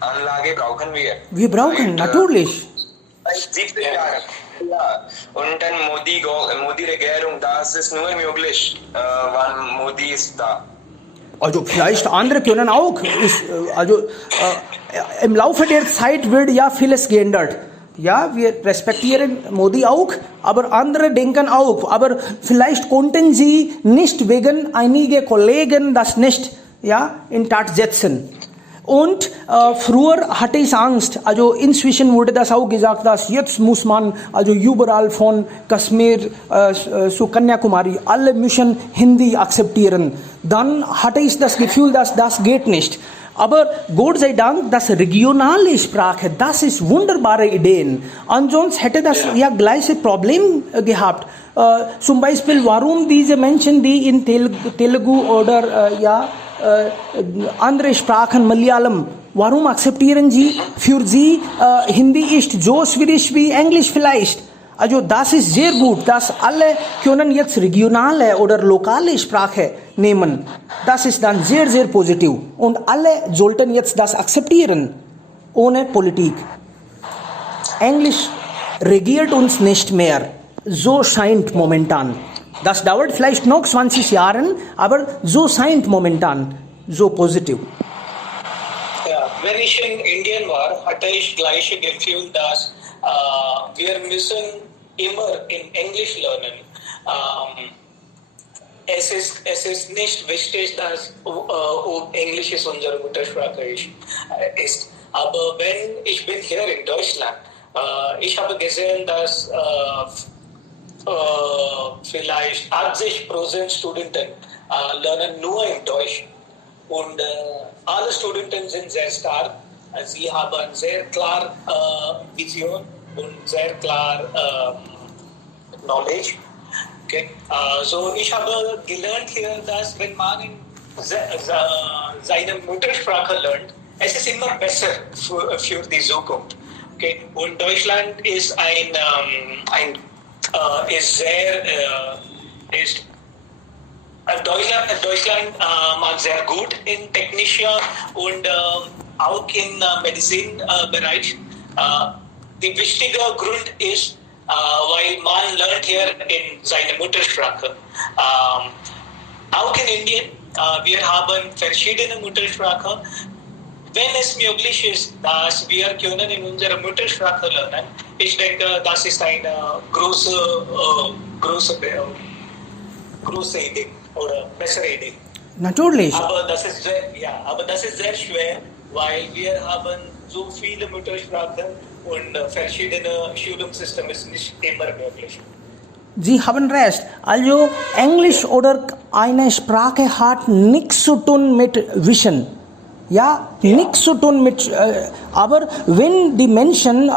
Anlage brauchen wir. Wir brauchen, natürlich. Seit 17 Jahren. Ja. Und dann Modi-Regierung, das ist nur möglich, weil Modi ist da. Also vielleicht andere können auch. Im Laufe der Zeit wird ja vieles geändert. Ja, wir respektieren Modi auch, aber andere denken auch. Aber vielleicht konnten sie nicht wegen einiger Kollegen das nicht, ja, in Tat setzen. Und früher hatte ich Angst, also inzwischen wurde das auch gesagt, dass jetzt muss man also überall von Kashmir zu Kanyakumari, alle müssen Hindi akzeptieren. Dann hatte ich das Gefühl, dass das geht nicht. Aber Gott sei Dank, das regionale Sprache, das ist wunderbare Ideen. Ansonsten hätte das ja gleiche Problem gehabt. Zum Beispiel, warum diese Menschen, die in Telugu oder andere Sprachen, Malayalam, warum akzeptieren sie? Für sie Hindi ist so schwierig wie Englisch vielleicht. Also das ist sehr gut, dass alle können jetzt regionale oder lokale Sprache nehmen. Das ist dann sehr, sehr positiv. Und alle sollten jetzt das akzeptieren, ohne Politik. Englisch regiert uns nicht mehr. So scheint momentan. Das dauert vielleicht noch 20 Jahre, aber so scheint momentan so positiv. Ja, wenn ich in Indien war, hatte ich gleiche Gefühl, dass wir müssen immer in Englisch lernen. Es ist nicht wichtig, dass Englisch ist unsere Muttersprache ist. Aber wenn ich bin hier in Deutschland, ich habe gesehen, dass vielleicht 80% Studenten lernen nur in Deutsch. Und alle Studenten sind sehr stark. Sie haben sehr klar Vision und sehr klar Knowledge. Okay. So ich habe gelernt hier, dass wenn man in seine Muttersprache lernt, es ist immer besser für die Zukunft. Okay. Und Deutschland ist Deutschland macht sehr gut in technischer und auch in Medizinbereich. Der wichtige Grund ist, weil man lernt hier in seiner Muttersprache. Auch in Indien, wir haben verschiedene Muttersprachen. Wenn es möglich ist, dass wir können in unserer Muttersprache lernen, ich denke, das ist eine große Idee oder bessere Idee. Natürlich. Aber das ist sehr schwer, weil wir haben so viele Muttersprachen und verschiedene Schulungssysteme ist nicht immer möglich. Sie haben recht. Also Englisch oder eine Sprache hat nichts zu tun mit Wissen. Ja, nichts zu tun mit, aber wenn die Menschen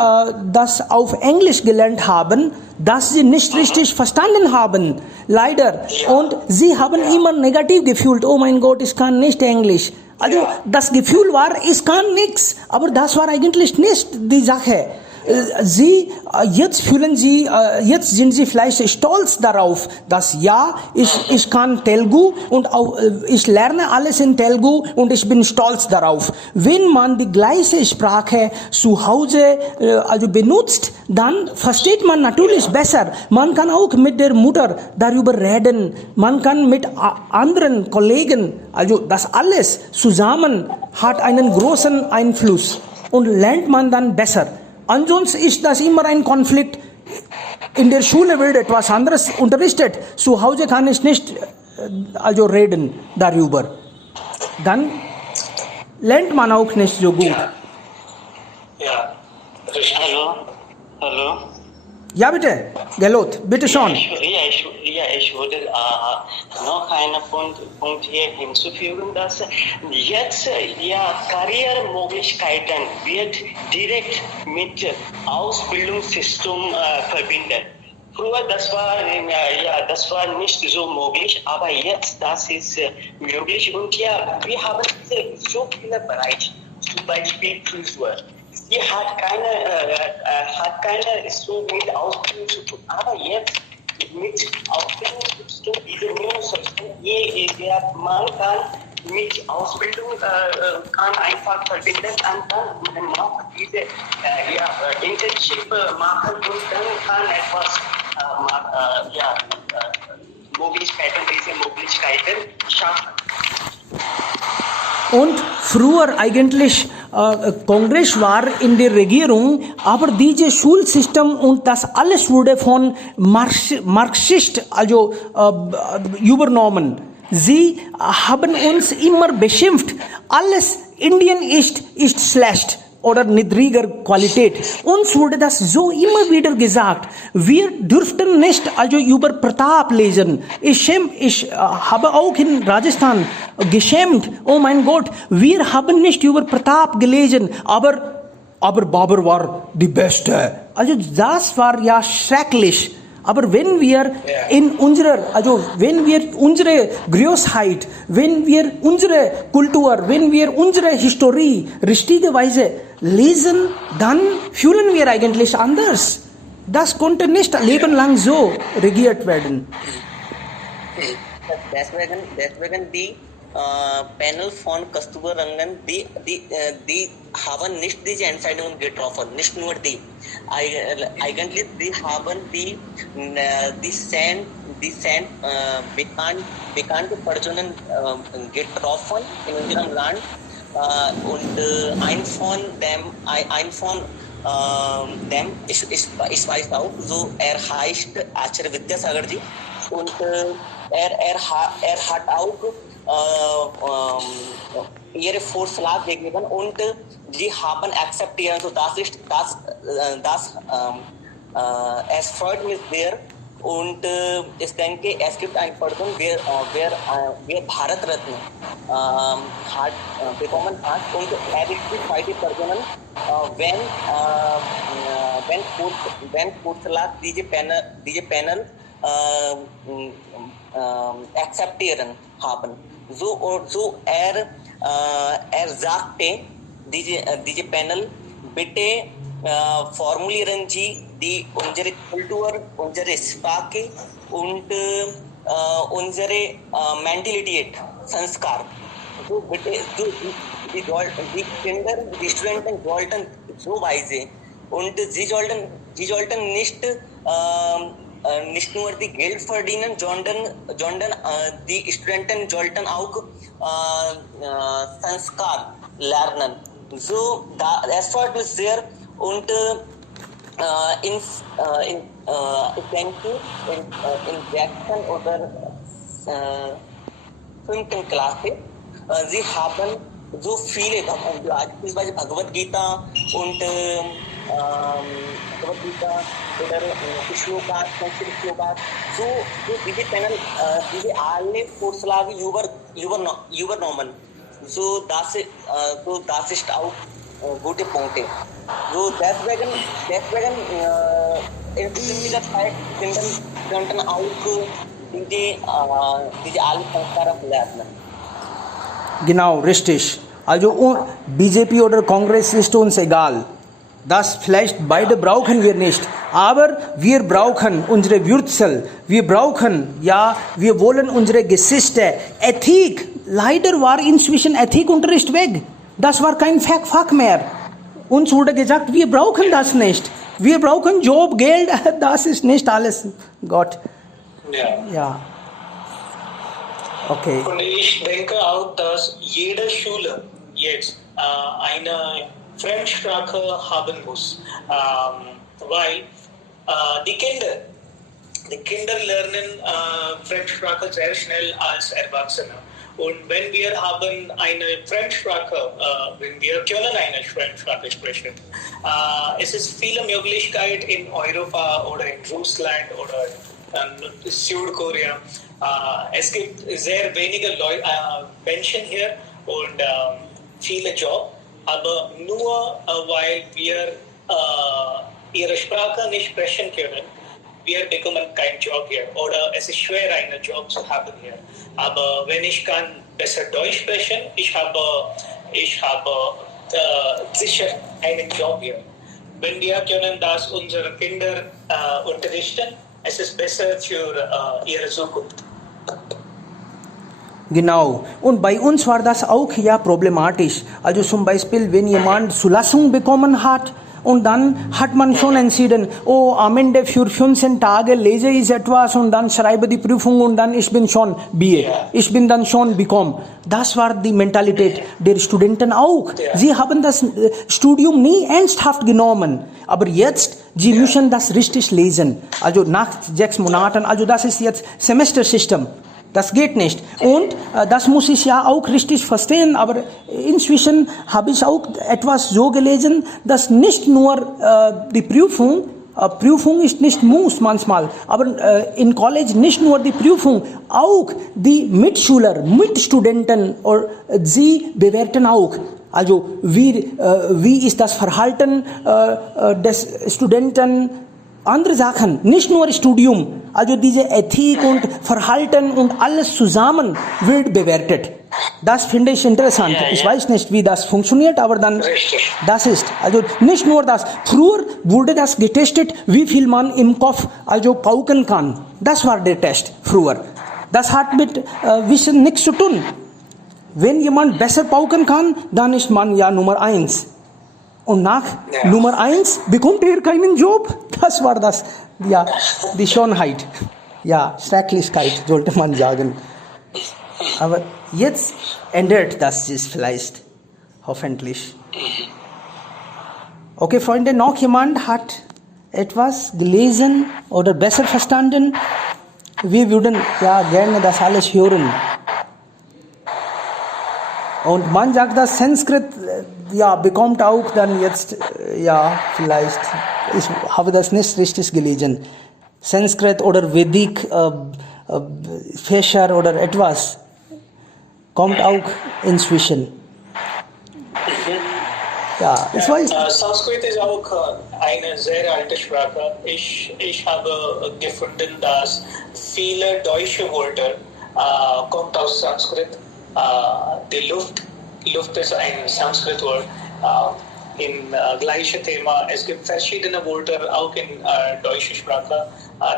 das auf Englisch gelernt haben, dass sie nicht richtig verstanden haben, leider. Und sie haben immer negativ gefühlt, oh mein Gott, ich kann nicht Englisch. Also das Gefühl war, ich kann nichts, aber das war eigentlich nicht die Sache. Jetzt sind sie vielleicht stolz darauf, dass ja, ich kann Telugu und auch, ich lerne alles in Telugu und ich bin stolz darauf. Wenn man die gleiche Sprache zu Hause benutzt, dann versteht man natürlich besser. Man kann auch mit der Mutter darüber reden. Man kann mit anderen Kollegen, also das alles zusammen hat einen großen Einfluss und lernt man dann besser. Ansonsten ist das immer ein Konflikt. In der Schule wird etwas anderes unterrichtet. Zu Hause kann ich nicht reden darüber. Dann lernt man auch nicht so gut. Ja. Hallo. Ja, bitte, Gelot, bitte schon. Ich würde noch einen Punkt hier hinzufügen, dass jetzt Karrieremöglichkeiten wird direkt mit Ausbildungssystem verbinden. Früher das war nicht so möglich, aber jetzt das ist möglich und ja, wir haben so viele Bereiche, zum Beispiel Frisur. Sie hat keine so mit Ausbildung zu tun. Aber jetzt mit Ausbildungssystem, diese Neusystem, man kann mit Ausbildung kann einfach verbinden und dann macht diese Internship machen und dann kann etwas diese Möglichkeiten schaffen. Und früher eigentlich Kongress war in der Regierung, aber dieses Schulsystem und das alles wurde von Marxist übernommen. Sie haben uns immer beschimpft, alles Indien ist schlecht oder niedriger Qualität. Uns wurde das so immer wieder gesagt. Wir dürften nicht über Pratap lesen. Ich habe auch in Rajasthan geschämt. Oh mein Gott, wir haben nicht über Pratap gelesen, aber Babur war die Beste. Also das war ja schrecklich. Aber wenn wir wenn wir unsere Großheit, wenn wir unsere Kultur, wenn wir unsere Historie richtigerweise lesen, dann fühlen wir eigentlich anders. Das konnte nicht lebenlang so regiert werden. Deswegen die Panel von Kasturba Rangan, die haben nicht diese Entscheidung getroffen, nicht nur die. Eigentlich die haben die bekannte Personen getroffen in unserem Land und ein von dem ich weiß auch, so heißt Acharya Vidyasagarji und er hat auch ihre Vorschlag gegeben und sie haben akzeptiert. So das es freut mich sehr und ich denke, es gibt eine Person, wer Bharat Ratna bekommen hat und er ist die zweite Person, wenn Vorschlag diese Panel akzeptieren haben. So er sagte, diese Panel, bitte formulieren Sie unsere Kultur, unsere Sprache und unsere Mentalität, Sanskar. So bitte, die Kinder, die Studenten sollten so weise und sie sollten nicht nur die Geld verdienen, sondern die Studenten sollten auch Sanskar lernen. So, das freut mich sehr und ich denke, in 6. oder 5. Klasse, sie haben so viele, beispielsweise Bhagavad Gita und Bhagavad Gita oder Shlokas, Sanskrit Shlokas, so diese Panel, diese alle Vorschläge übernommen. so das ist auch gute Punkte. So deswegen in dieser Zeit könnten auch diese alle Sanskara lernen. Genau, richtig. Also BJP oder Kongress ist uns egal. Das vielleicht beide brauchen wir nicht. Aber wir brauchen unsere Wurzel. Wir wollen unsere Geschichte. Ethik. Leider war inzwischen Ethikunterricht weg. Das war kein Fach mehr. Uns wurde gesagt, wir brauchen das nicht. Wir brauchen Job, Geld. Das ist nicht alles. Gott. Ja. Okay. Und ich denke auch, dass jede Schule jetzt eine Fremdsprache haben muss, weil die Kinder lernen Fremdsprache sehr schnell als Erwachsene. Und wenn wir haben eine Fremdsprache, wenn wir können eine Fremdsprache sprechen, es ist viele Möglichkeiten in Europa oder in Russland oder Südkorea. Es gibt sehr wenige Menschen hier und viele Jobs, aber nur weil wir ihre Sprache nicht sprechen können, wir bekommen keinen Job hier oder es ist schwer, einen Job zu haben hier. Aber wenn ich kann besser Deutsch sprechen, ich habe sicher einen Job hier. Wenn wir können das unsere Kinder unterrichten, es ist besser für ihre Zukunft. Genau. Und bei uns war das auch ja problematisch. Also zum Beispiel, wenn jemand Zulassung bekommen hat und dann hat man schon entschieden, oh, am Ende für 15 Tage lese ich etwas und dann schreibe die Prüfung und dann ich bin schon BA. Ich bin dann schon BCom. Das war die Mentalität der Studenten auch. Sie haben das Studium nie ernsthaft genommen. Aber jetzt, sie müssen das richtig lesen. Also nach 6 Monaten, also das ist jetzt Semestersystem. Das geht nicht. Und das muss ich ja auch richtig verstehen. Aber inzwischen habe ich auch etwas so gelesen, dass nicht nur die Prüfung ist nicht muss manchmal, aber in College nicht nur die Prüfung, auch die Mitschüler, Mitstudenten, sie bewerten auch. Also wie ist das Verhalten des Studenten, andere Sachen, nicht nur Studium. Also diese Ethik und Verhalten und alles zusammen wird bewertet. Das finde ich interessant. Ich weiß nicht, wie das funktioniert, aber dann das ist. Also nicht nur das. Früher wurde das getestet, wie viel man im Kopf also pauken kann. Das war der Test früher. Das hat mit Wissen nichts zu tun. Wenn jemand besser pauken kann, dann ist man ja Nummer 1. Und nach Nummer 1 bekommt er keinen Job. Das war das, ja, die Schönheit. Ja, Schrecklichkeit, sollte man sagen. Aber jetzt ändert das sich vielleicht, hoffentlich. Okay, Freunde, noch jemand hat etwas gelesen oder besser verstanden? Wir würden ja gerne das alles hören. Und man sagt, dass Sanskrit ja bekommt auch dann jetzt, ja, vielleicht, ich habe das nicht richtig gelesen, Sanskrit oder Vedic Fächer oder etwas kommt auch inzwischen. Ja, ich weiß. Sanskrit ist auch eine sehr alte Sprache. Ich habe gefunden, dass viele deutsche Wörter kommt aus Sanskrit. Die Luft ist ein Sanskrit-Wort. Im gleichen Thema, es gibt verschiedene Wörter auch in deutscher Sprache,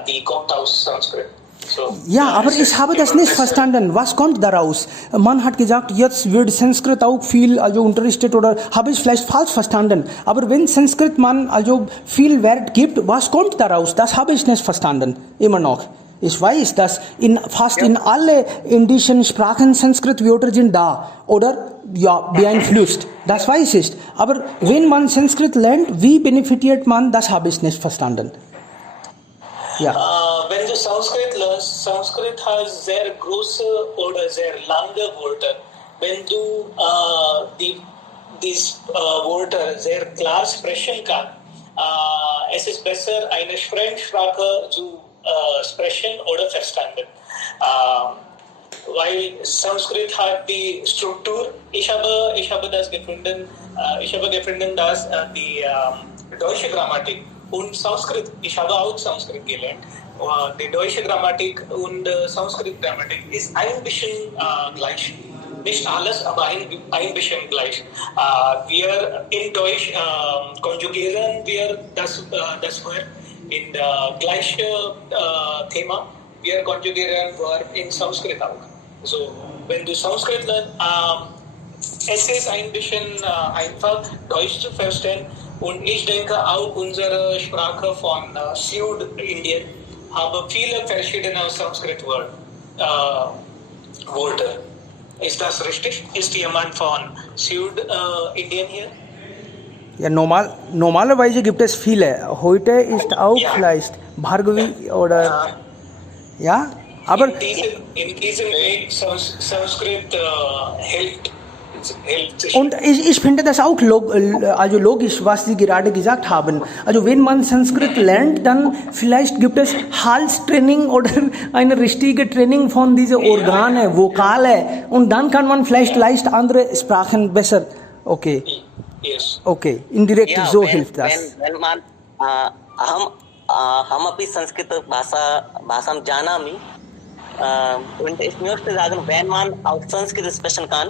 die kommt aus Sanskrit. So, ja, aber ich habe das nicht verstanden. Was kommt daraus? Man hat gesagt, jetzt wird Sanskrit auch viel also unterrichtet oder habe ich vielleicht falsch verstanden. Aber wenn Sanskrit man also viel Wert gibt, was kommt daraus? Das habe ich nicht verstanden. Immer noch. Ich weiß, dass fast in alle indischen Sprachen Sanskrit-Wörter sind da oder ja, beeinflusst. Das weiß ich. Aber wenn man Sanskrit lernt, wie benefitiert man, das habe ich nicht verstanden. Ja. Wenn du Sanskrit lernst, Sanskrit hat sehr große oder sehr lange Wörter. Wenn du diese Wörter sehr klar sprechen kannst, es ist besser, eine Fremdsprache zu sprechen oder verstanden. weil Sanskrit hat die Struktur. Ich habe gefunden, dass die deutsche Grammatik und Sanskrit, ich habe auch Sanskrit gelernt. Die deutsche Grammatik und Sanskrit Grammatik ist ein bisschen gleich. Nicht alles, aber ein bisschen gleich. Wir in Deutsch konjugieren wir das Verb in der gleichen Thema. Wir konjugieren Verb in Sanskrit auch. So, wenn du Sanskrit lernst, es ist ein bisschen einfach, Deutsch zu verstehen. Und ich denke auch unsere Sprache von Südindien haben viele verschiedene Sanskrit-Wörter. Ist das richtig? Ist jemand von Südindien hier? Ja, normalerweise gibt es viele. Heute ist auch vielleicht Bhargavi oder ja, aber in diesem Weg Sanskrit hilft. Und ich finde das auch logisch, was Sie gerade gesagt haben. Also wenn man Sanskrit lernt, dann vielleicht gibt es Halstraining oder eine richtige Training von diesen Organe, Vokale, und dann kann man vielleicht leicht andere Sprachen besser. Okay. Yes. Okay, indirekt so hilft das. Wenn man हम अपनी संस्कृत भाषा जानामि und ich möchte sagen, wenn man auf Sanskrit sprechen kann,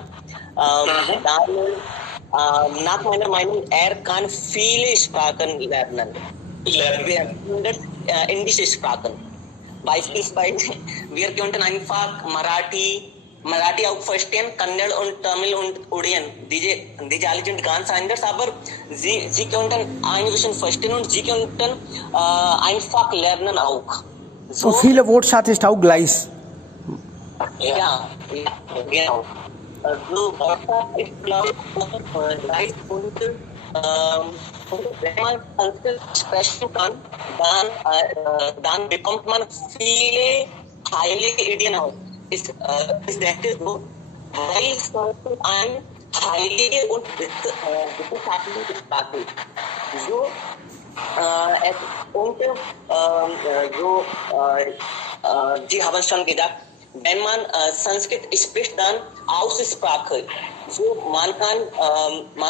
dann nach meiner Meinung, kann viele Sprachen lernen. Indische Sprachen. Beispielsweise, wir könnten einfach Marathi auch verstehen, Kannada und Tamil und Urian. Diese alle sind ganz anders, aber sie könnten ein bisschen verstehen und sie könnten einfach lernen auch. So viele Wortschatz ist auch gleich. Ja, genau. So, ich glaube, gleich und wenn man Sanskrit sprechen kann, dann bekommt man viele heilige Ideen auch. Ist denke so, weil Sanskrit ein heilige und wissenschaftliche Sprache ist. So, Sie haben schon gesagt, wenn man Sanskrit spricht, dann Aussprache. So, man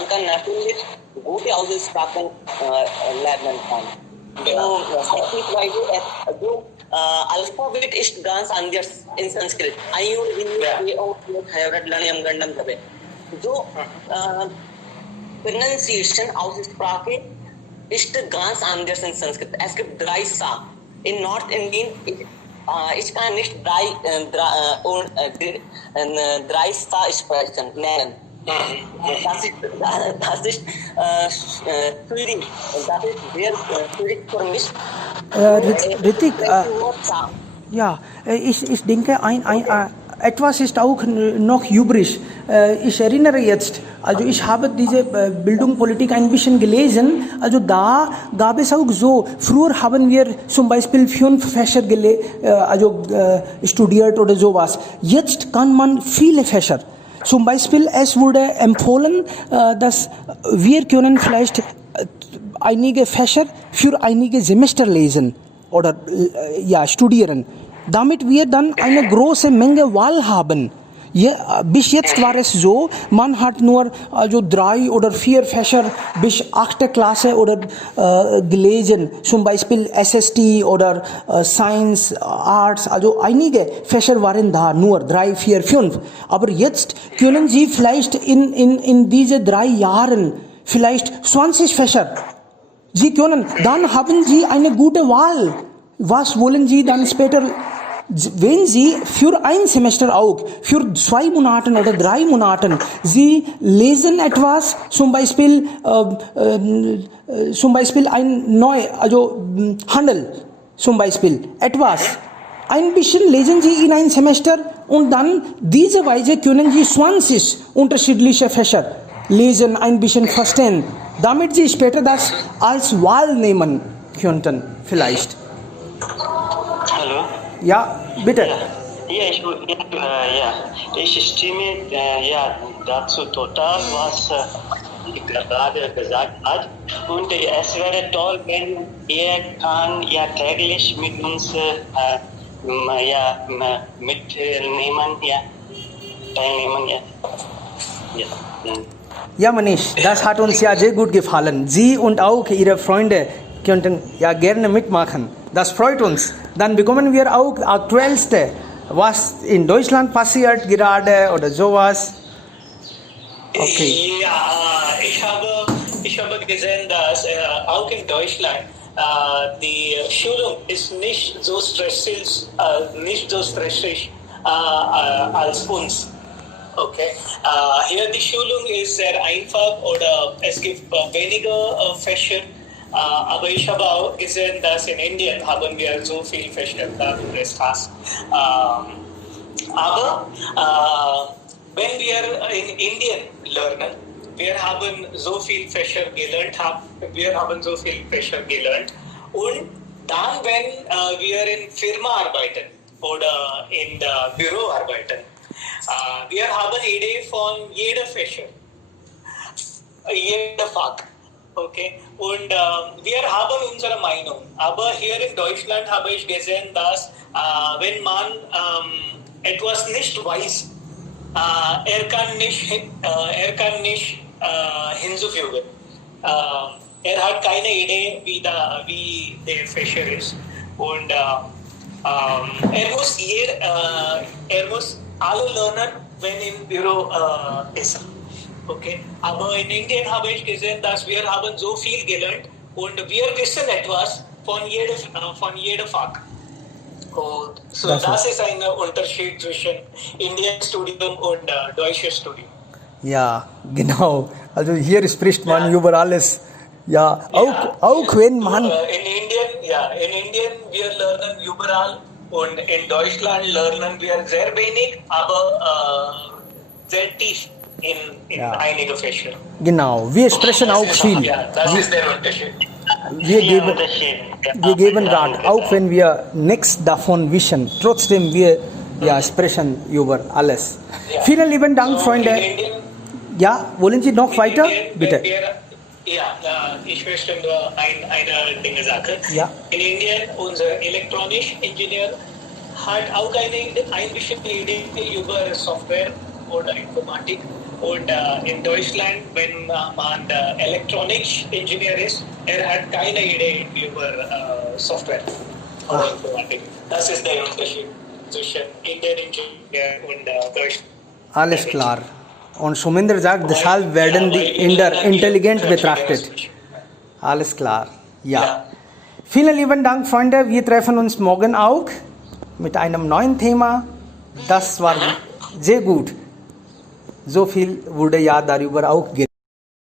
kann natürlich gute Aussprachen lernen kann. So, Alphabet ist ganz anders in Sanskrit. So, Pronunciation, Aussprache ist ganz anders in Sanskrit. Es gibt 3 Sa. In Nordindien, ich kann nicht 3 Sa sprechen, nennen. Das ist schwierig. Das ist sehr schwierig für mich. Ritik, ja, ich denke, etwas ist auch noch übrig. Ich erinnere jetzt, also ich habe diese Bildung, Politik ein bisschen gelesen, also da gab es auch so, früher haben wir zum Beispiel 5 Fächer studiert oder sowas. Jetzt kann man viele Fächer. Zum Beispiel, es wurde empfohlen, dass wir können vielleicht einige Fächer für einige Semester lesen oder studieren, damit wir dann eine große Menge Wahl haben. Bis jetzt war es so, man hat nur 3 oder 4 Fächer bis 8. Klasse oder gelesen, zum Beispiel SST oder Science, Arts, also einige Fächer waren da, nur 3, 4, 5. Aber jetzt können Sie vielleicht in diese 3 Jahren vielleicht 20 Fächer. Sie können, dann haben Sie eine gute Wahl. Was wollen Sie dann später? Wenn Sie für ein Semester auch, für 2 Monate oder 3 Monate, Sie lesen etwas, zum Beispiel ein Handel, zum Beispiel etwas. Ein bisschen lesen Sie in ein Semester und dann diese Weise können Sie 20 unterschiedliche Fächer lesen, ein bisschen verstehen, damit Sie später das als Wahl nehmen könnten, vielleicht. Hallo? Ja, bitte. Ich stimme dazu total, was gerade gesagt hat. Und es wäre toll, wenn ihr kann täglich mit uns mitnehmen, ja, teilnehmen, ja. Ja. Ja, Manish, das hat uns ja sehr gut gefallen. Sie und auch Ihre Freunde könnten ja gerne mitmachen. Das freut uns. Dann bekommen wir auch aktuellste, was in Deutschland passiert gerade oder sowas. Okay. Ja, ich habe gesehen, dass auch in Deutschland die Schulung ist nicht so stressig als uns. Okay. Hier die Schulung ist sehr einfach oder es gibt weniger Fächer. Aber ich habe auch gesehen, dass in Indien haben wir so viel Fächer da in Restas. Aber wenn wir in Indien lernen, wir haben so viel Fächer gelernt, und dann, wenn wir in Firma arbeiten oder in der Büro arbeiten, wir haben eine Idee von jeder Fächer, jeder Fach. Okay, und wir haben unsere Meinung. Aber hier in Deutschland habe ich gesehen, dass wenn man etwas nicht weiß, er kann nicht hinzufügen. Er hat keine Idee, wie der Fächer ist. Und er muss alle lernen, wenn im Büro ist. Okay. Aber in Indien habe ich gesehen, dass wir haben so viel gelernt und wir wissen etwas von jedem Fach. Und so das ist ein Unterschied zwischen Indian Studium und deutsches Studium. Ja, genau. Also hier spricht man über alles. Ja, auch wenn man... In Indien wir lernen überall und in Deutschland lernen wir sehr wenig, aber sehr tief in einige Fächer. Genau, wir sprechen auch viel. Ja, das ist der Unterschied. Wir geben Rat, auch wenn wir nichts davon wissen. Trotzdem wir sprechen über alles. Ja. Vielen lieben Dank, Freunde. Ja, wollen Sie noch weiter? Bitte. Ich möchte nur eine Dinge sagen. Ja. In Indien, unser elektronischer Ingenieur hat auch ein bisschen Idee über Software oder Informatik. Und in Deutschland, wenn man Elektronik-Ingenieur ist, hat keine Idee über Software oder Informatik. Das ist der Unterschied zwischen Indian Ingenieur und Deutschland. Alles klar. Und Shuminder sagt, deshalb werden die Inder intelligent betrachtet. Alles klar. Ja. Vielen lieben Dank, Freunde. Wir treffen uns morgen auch mit einem neuen Thema. Das war sehr gut. So viel wurde ja darüber auch geredet.